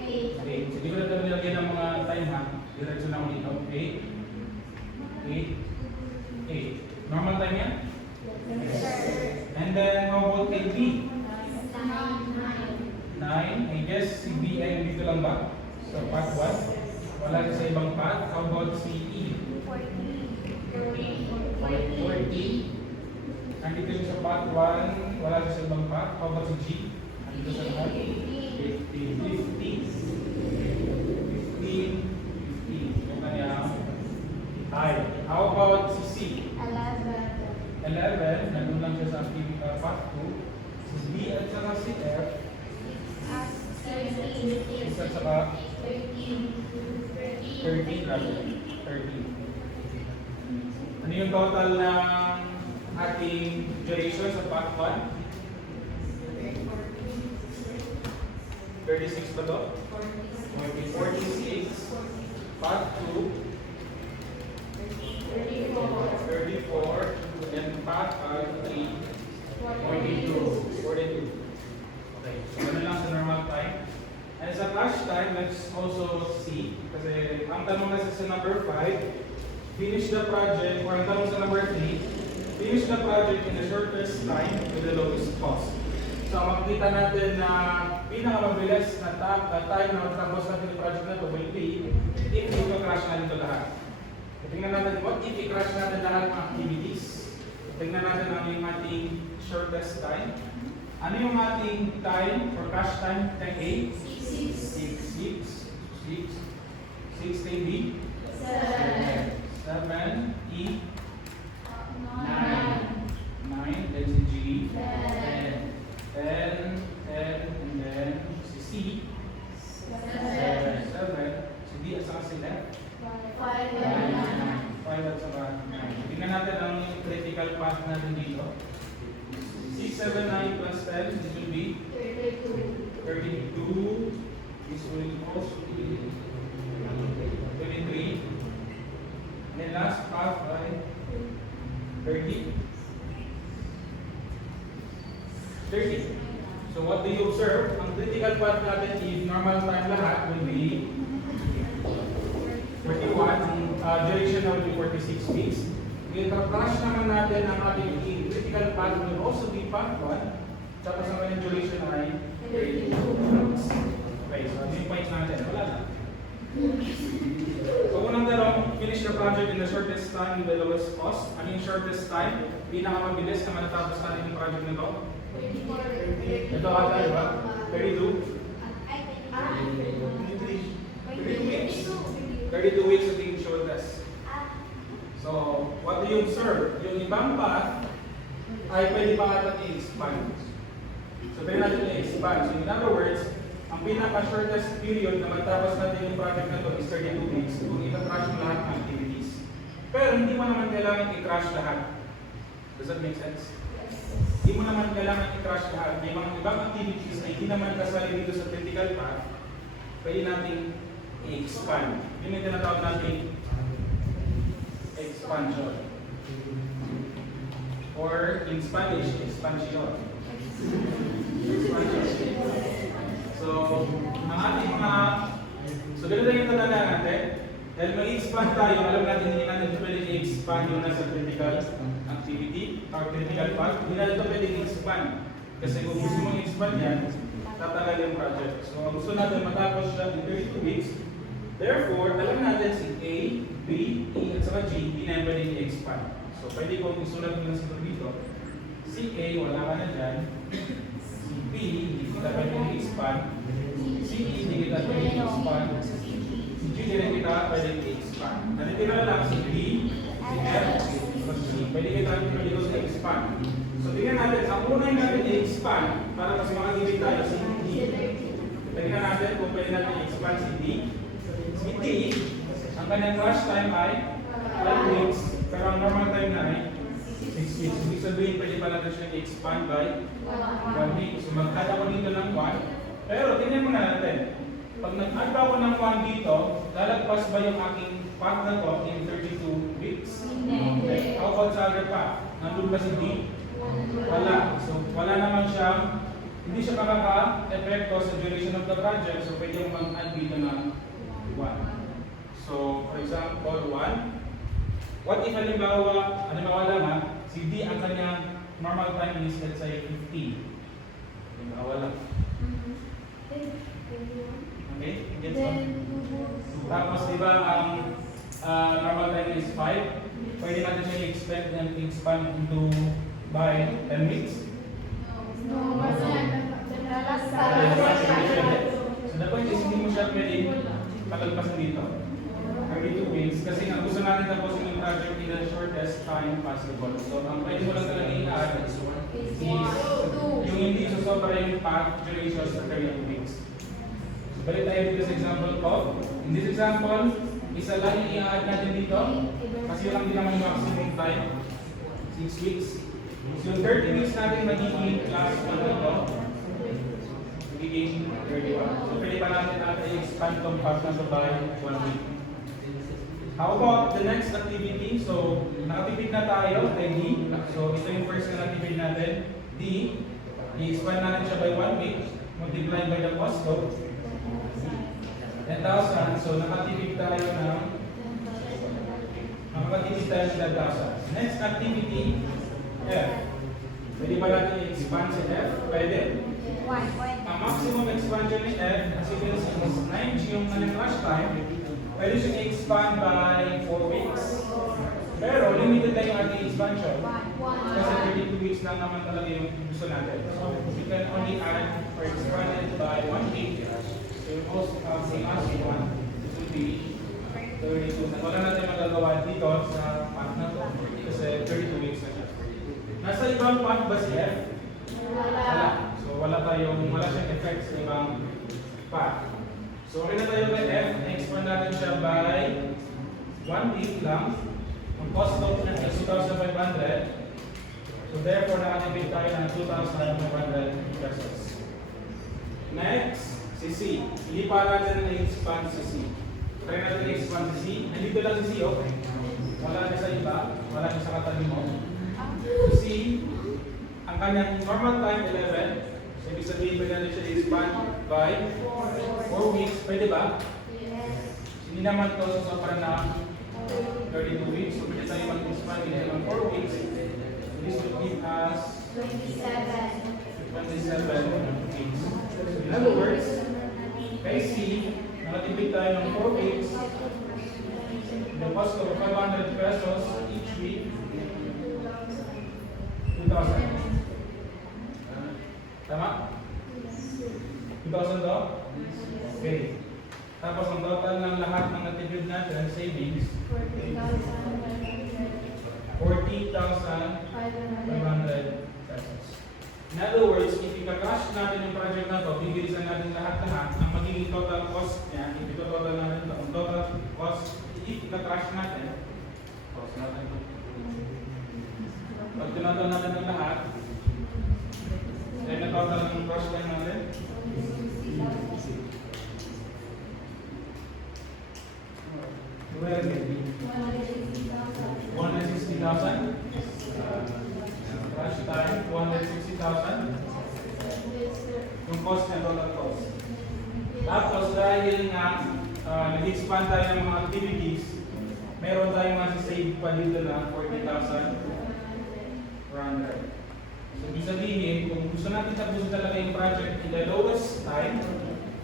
Hindi ko na ito nilagyan ng mga time ha. Diretso na ako dito. 8, 8. Normal time yan? And then, how about 8B? 9. I guess si B ay dito lang ba? So, path 1. Wala siya sa ibang path. How about si E? 40. Nandito siya sa path 1. Wala siya sa ibang path. How about si G? Nandito sa path 50. 15. Yung kanyang height. How about si C? 11. Nandun lang siya sa path 2. Si B at saka si F. Isa at saka 13 rather. 13. Ano yung total ng ating duration sa path 1? 30 36 ba to? 46. Part 2. 34. And part 3. 42. Okay, so ganun lang sa normal time. And sa crash time, let's also see, kasi ang tanong kasi sa number 5, finish the project, or ang tanong sa number 3, finish the project in the shortest time with the lowest cost. So makikita natin na pinakamabilis na time na matapos natin yung project na ito will be if i-crash natin ito lahat. Tingnan natin, what if i-crash natin lahat ng activities? Tingnan natin ang yung ating shortest time. Ano yung ating time for crash time? 10A? 6 KB? 7 E? 9 then si G 10 and then si C 7 si D at saka si F 5 at saka 9. Tingnan natin ang critical path natin dito. 6, 7, 9 plus 10, this will be 32. This will also be 23. And then last path by 30. So what do you observe? Ang critical path natin if normal time lahat will be 41. Ang duration na will be 46 weeks. Yung crash naman natin ang ating critical path will also be part 1. Tapos ang kanyang duration ay 32 months. Okay, so ano yung points natin? Wala na. So unang tanong, finish the project in the shortest time with the lowest cost. Ano yung shortest time? Pinakamabilis na matatapos natin yung project na ito? Ito ata, di ba? 32? 32 weeks. 32 weeks at yung shortest. So, what do you observe? Yung ibang path ay pwede pa natin i-expand. So, pwede natin i-expand. So, in other words, ang pinaka-shortest period na matapos natin yung project na ito is 32 weeks kung ita-crash mo lahat ng activities. Pero hindi mo naman kailangan i-crash lahat. Does that make sense? Hindi mo naman kailangan i-crash lahat. May mga ibang activities na hindi naman kasali dito sa critical path, pwede natin i-expand. Yun yung tinatawag natin expansion. Or in Spanish, expansion. So, ang ating mga... So, ganito yung tatandaan natin. Dahil mag-expand tayo, alam natin hindi natin pwede i-expand yung nasa critical activity or critical path. Hindi natin ito pwede i-expand. Kasi kung gusto mong i-expand yan, tatagal yung project. So, ang gusto natin matapos siya in 32 weeks. Therefore, alam natin si A, B, E, at saka G, hindi na pwede i-expand. So, pwede kong isulat mo na siguro dito. Si A, wala ka na dyan. Si B, hindi kita pwede i-expand. Si E, hindi kita pwede i-expand. Si G, hindi kita pwede i-expand. Natitira lang si B, si F, si G. Pwede kita pwede i-expand. So, tingnan natin, ang unang natin i-expand, para mas makagibig tayo, si D. Tingnan natin kung pwede natin i-expand si D. Si D, ang kanyang crash time ay 12 weeks, pero ang normal time na ay 6 weeks. Ibig sabihin, pwede pa natin siya i-expand by 1 week. So mag-add ako dito ng 1. Pero tingnan mo na natin. Pag nag-add ako ng 1 dito, lalagpas ba yung aking path na to in 32 weeks? Okay. How about sa other path? Nandun ba si D? Wala. So wala naman siya, hindi siya makaka-epekto sa duration of the project. So pwede yung mag-add dito ng 1. So, for example, 1. What if halimbawa lang ha, si D ang kanyang normal time is let's say 15. Halimbawa lang. Okay? Gets mo? Tapos diba ang normal time is 5. Pwede natin siya i-expand and expand into by 10 weeks. So the point is hindi mo siya pwede palagpasan dito. 32 weeks kasi ang gusto natin tapusin yung project in the shortest time possible. So ang pwede mo lang talaga i-add is yung hindi susobra yung path duration sa 32 weeks. So balik tayo dito sa example ko. In this example, isa lang yung i-add natin dito kasi yun lang din naman yung maximum time, 6 weeks. So yung 30 weeks natin magiging class 1 dito. magiging 31. So pwede pa natin i-expand itong path na to by 1 week. How about the next activity? So, nakatipid na tayo kay D. So, ito yung first na natipid natin. D, i-expand natin siya by 1 week, multiplied by the cost of 10,000. So, nakatipid tayo ng 10,000. Next activity, F. Pwede ba natin i-expand si F? Pwede. Ang maximum expansion ni F, as you can see, is 9 yung crush time. Pwede siya i-expand by 4 weeks. Pero limited na yung ating expansion. Kasi 32 weeks lang naman talaga yung gusto natin. So we can only add or expand it by 1 week. So yung most the last one, it will be 32. Wala natin magagawa dito sa path na to. Kasi 32 weeks na siya. Nasa ibang path ba si F? Wala. So wala siyang effect sa ibang path. So okay na tayo kay F, expand natin siya by 1 week lang. Ang cost of na is 2,500. So therefore, nakatipid tayo ng 2,500 pesos. Next, si C. Hindi pa natin na-expand si C. Try natin na-expand si C. Nandito lang si C, okay. Wala na sa iba, wala na sa katabi mo. C, ang kanyang normal time 11. So ibig sabihin, pwede natin siya i-expand by 4 weeks. Pwede ba? Hindi naman ito sobrang na 32 weeks. So pwede tayo mag-expand in 4 weeks. This will give us 27 weeks. In other words, kay C, nakatipid tayo ng 4 weeks. The cost of 500 pesos each week. 2,000. Tama? 2,000 daw? Okay. Tapos ang total ng lahat ng natipid natin, savings, 40,500 pesos. In other words, if ika-cash natin yung project na to, bibilisan natin lahat-lahat, ang magiging total cost niya, if ito-total natin ito, ang total cost, if ika-cash natin, cost natin ito. Pag tinatotal natin ang lahat, then na-total ng cost time natin, 160,000. Cash time, 160,000. Yung cost niya, total cost. Tapos dahil nga nag-expand tayo ng mga activities, meron tayong masisave pa dito na 40,400. So ibig sabihin, kung gusto natin tapusin talaga yung project in the lowest time,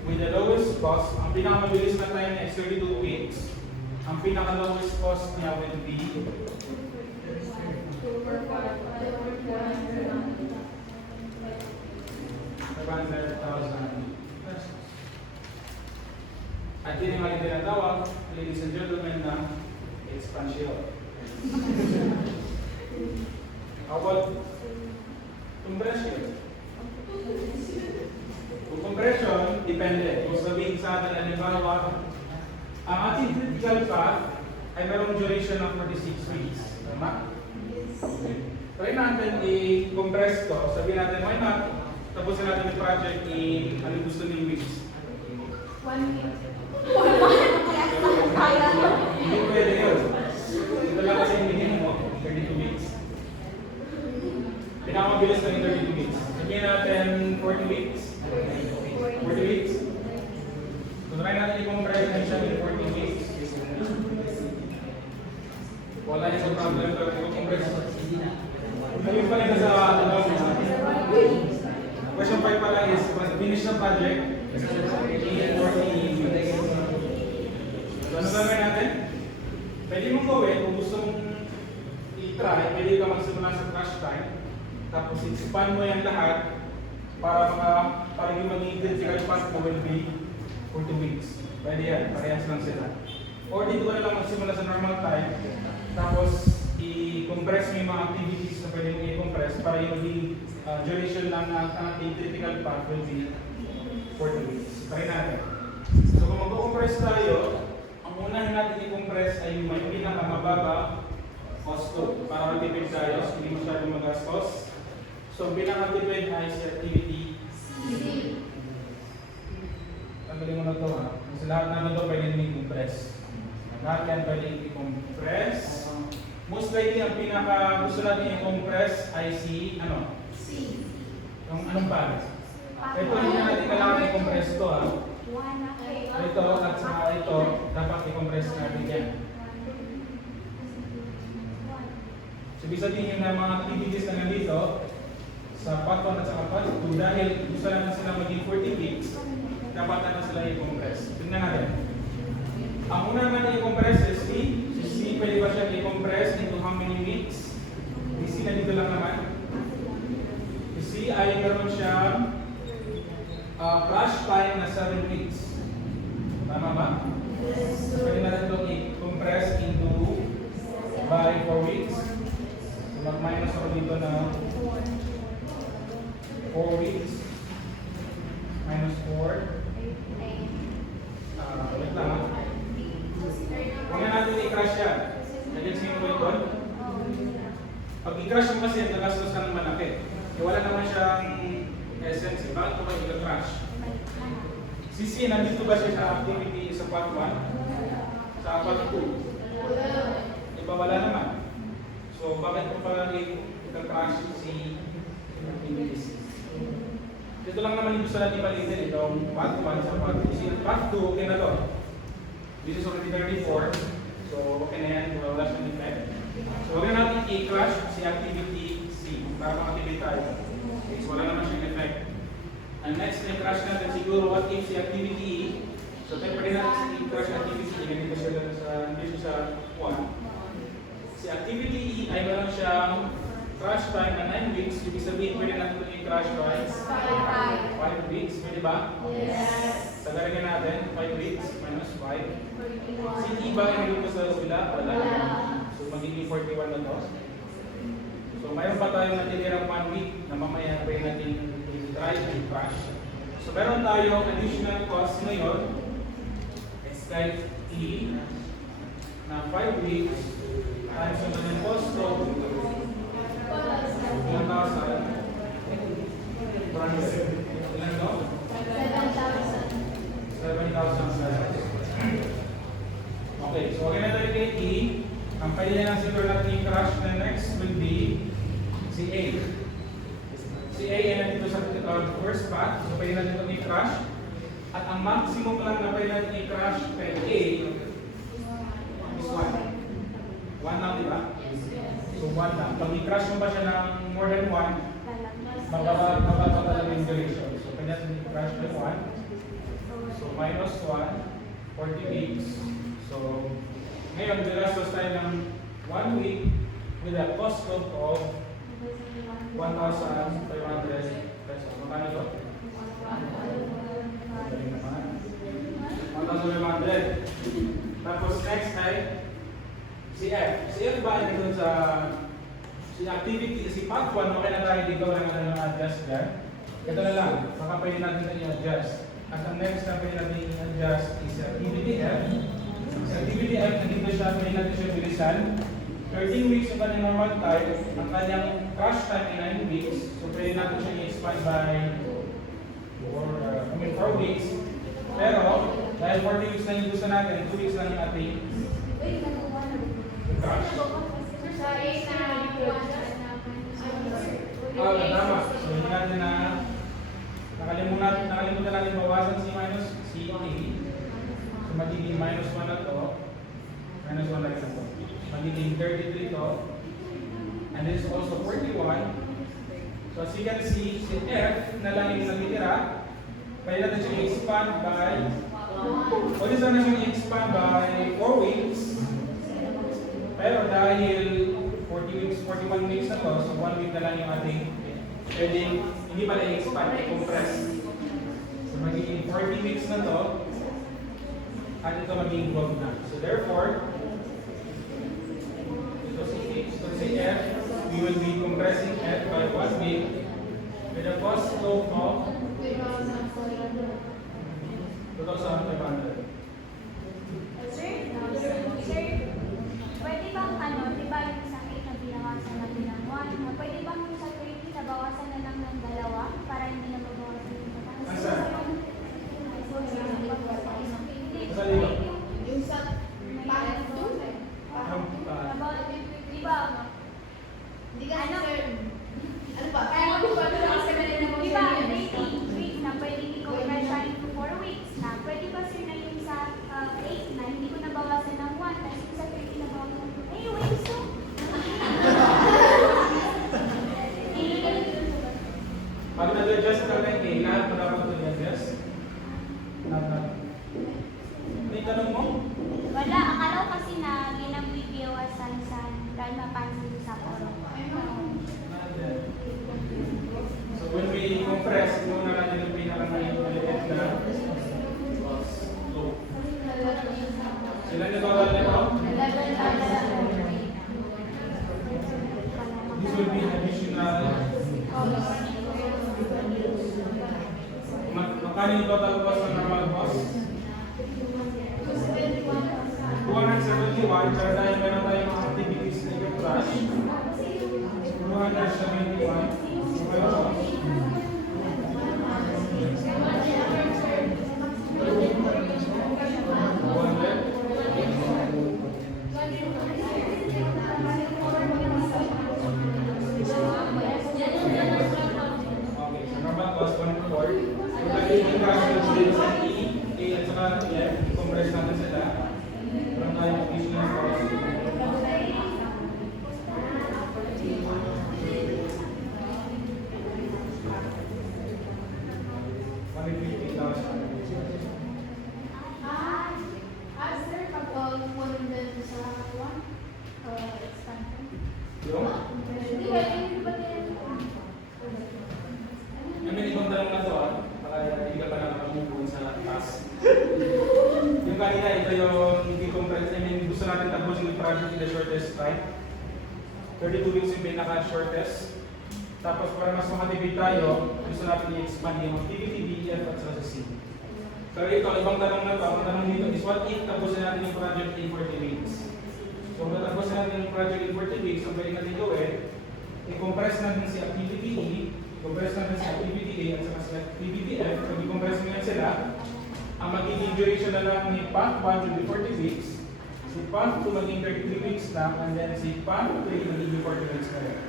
with the lowest cost, ang pinakamabilis na time niya is 32 weeks. Ang pinaka-lowest cost niya will be 500,000 pesos. At yun yung mga tinatawag, ladies and gentlemen, na expansion. How about compression? Kung compression, depende. Kung sabihin sa atin, halimbawa, ang ating critical path ay mayroong duration ng 46 weeks. Tama? Okay. Try natin i-compress to. Sabihin natin, why not? Tapusin natin yung project in ano gusto ng weeks. 1 week. Hindi pwede yun. Ito lang kasi yung minimum mo, 32 weeks. Pinakamabilis na yung 32 weeks. Sabihin natin 40 weeks. 40 weeks. So try natin i-compress na siya in 40 weeks. Wala yung problem pero i-compress. Ngayon pala na sa question 5 pala is finish the project in 40 weeks. So ano gagawin natin? Pwede mong gawin kung gusto mong i-try, pwede ka magsimula sa crash time. Tapos expand mo yan lahat para yung maging critical path mo will be 40 weeks. Pwede yan, parehas lang sila. Or dito ka na lang magsimula sa normal time. Tapos i-compress mo yung mga activities na pwede mong i-compress para yung duration lang ng ating critical path will be 40 weeks. Try natin. So kung mag-compress tayo, ang unahin natin i-compress ay yung may pinakamababa cost to para matipid tayo, hindi masyadong magastos. So pinaka-tipid ay si activity C. tanggalin mo na to ha. Kasi lahat namin to pwede i-compress. Lahat yan pwede i-compress. Most likely, ang pinaka gusto natin i-compress ay si, ano? Yung anong bag? Ito, hindi na natin kailangan i-compress to ha. Ito at saka ito, dapat i-compress natin yan. So, ibig sabihin yung mga activities na nandito, sa part 1 at saka part 2, dahil gusto natin sila maging 40 weeks, dapat natin sila i-compress. Tingnan natin. Ang una naman i-compress is C. Si C, pwede ba siya i-compress into how many weeks? Si C na dito lang naman. Si C ay meron siyang crash time na 7 weeks. Tama ba? So, pwede natin ito i-compress into by 4 weeks. So, mag-minus ako dito na 4 weeks. Minus 4. Wait lang ha. Huwag na natin i-crash yan. Naging sino ko ito? Pag i-crash mo kasi, nagastos ka ng malaki. Wala naman siyang essence. Bakit ko ba i-crash? Si C, nandito ba siya sa activity sa part 1? Sa part 2? Iba wala naman. So, bakit ko pala i-crash si activity C? Ito lang naman yung gusto natin palitin. Itong part 1 sa part 2. Part 2, okay na to. This is already 34. So, okay na yan. Wala siyang effect. So, huwag na natin i-crash si activity C para makatipid tayo. Okay, so, wala naman siyang effect. And next na i-crash natin siguro, what if si activity E? So, pwede natin i-crash activity E. Ganito siya sa 1. Si activity E ay meron siyang crash time na 9 weeks. Ibig sabihin, pwede natin ito i-crash by 5 weeks. Pwede ba? Yes. Tagalagyan natin, 5 weeks minus 5. Si E ba ay nandito sa kabila? Wala. So, magiging 41 na to. So, mayroon pa tayong natitirang 1 week na mamaya pwede natin i-try and crash. So, meron tayong additional cost ngayon. It's like E na 5 weeks times yung cost of 1,000. Ilan to? 7,000 pesos. Okay, so again natin kay E. Ang pwede na siguro natin i-crash na next will be si A. Si A ay nandito sa first path, so pwede natin ito i-crash. At ang maximum lang na pwede natin i-crash kay A is 1. 1 lang, di ba? So 1 lang. Pag i-crash mo ba siya ng more than 1, mababa talaga yung duration. So pwede natin i-crash by 1. So minus 1, 40 weeks. So ngayon, gagastos tayo ng 1 week with a cost of 1,500 pesos. Magkano ito? 1,500. Tapos next ay si F. Si F ba ay nandun sa si activity, si part 1, okay na tayo dito, wala na lang adjust dyan. Ito na lang, baka pwede natin na i-adjust. At ang next na pwede natin i-adjust is activity F. Sa activity F, nandito siya, pwede natin siya bilisan. 13 weeks yung kanyang normal time, ang kanyang crash time ay 9 weeks. So pwede natin siya i-expand by 4 weeks. Pero, dahil 40 weeks lang yung gusto natin, 2 weeks lang yung ating crash. Tama. So, hindi natin na nakalimutan natin bawasan si minus si A. So, magiging minus 1 na to. Minus 1 na rin ito. Magiging 33 to. And this is also 41. So, as you can see, si F na lang yung natitira. Pwede natin siya i-expand by pwede sana siya i-expand by 4 weeks. Pero dahil 40 weeks, 41 weeks na to, so 1 week na lang yung ating pwedeng hindi pala i-expand, i-compress. So magiging 40 weeks na to, at ito magiging 12 na. So therefore, ito si F, we will be compressing F by 1 week with a cost of 2,500. Sir, pwede bang di ba yung sa 8 na binawasan natin ng 1, pwede bang yung sa 20 nabawasan na lang ng 2 para hindi na mabawasan yung Asa? yung total cost ng normal cost? 271, pero dahil meron tayong mga activities na i-crash, 271. Okay, so normal cost 104. Kung lagi yung crash ng sa E, A at saka F, i-compress natin sila. Meron tayong additional cost. Sir, kapag pumunod sa one, expansion. Yung? Hindi ba yun ba din? May ibang tanong na to baka hindi ka pa nakakamubuhin sa task. Yung kanina, ito yung i-compress, gusto natin tapusin yung project in the shortest time. 32 weeks yung pinaka-shortest. Tapos para mas makatipid tayo, gusto natin i-expand yung activity, BEF at sa C. Pero ito, ibang tanong na to, ang tanong dito is what if tapusin natin yung project in 40 weeks? So kung tapusin natin yung project in 40 weeks, ang pwede natin gawin, i-compress natin si activity E, i-compress natin si activity A at saka si activity F. Pag i-compress mo yan sila, ang magiging duration na lang ni PAC 1 will be 40 weeks, si PAC 2 magiging 33 weeks lang, and then si PAC 3 magiging 40 weeks na rin.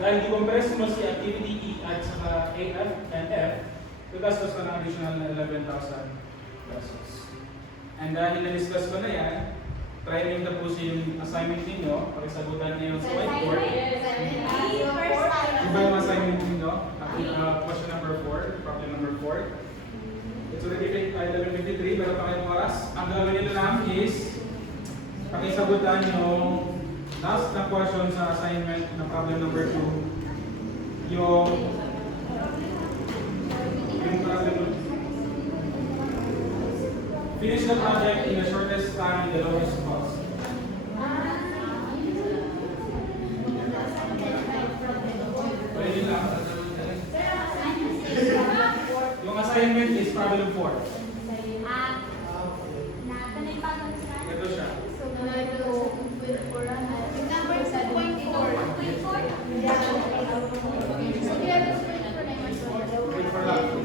Dahil i-compress mo si activity E at saka AF and F, gagastos ka ng additional na 11,000 pesos. And dahil na-discuss ko na yan, try nyo tapusin yung assignment ninyo, pagsagutan niyo sa whiteboard. Iba yung assignment ninyo, question number 4, problem number 4. It's already 11:53, pero pakitong oras. Ang gagawin nyo lang is, pakisagutan yung last na question sa assignment na problem number 2, yung problem. Finish the project in the shortest time, the lowest cost. Pwede lang. Yung assignment is problem 4. Ito siya. Wait for lang.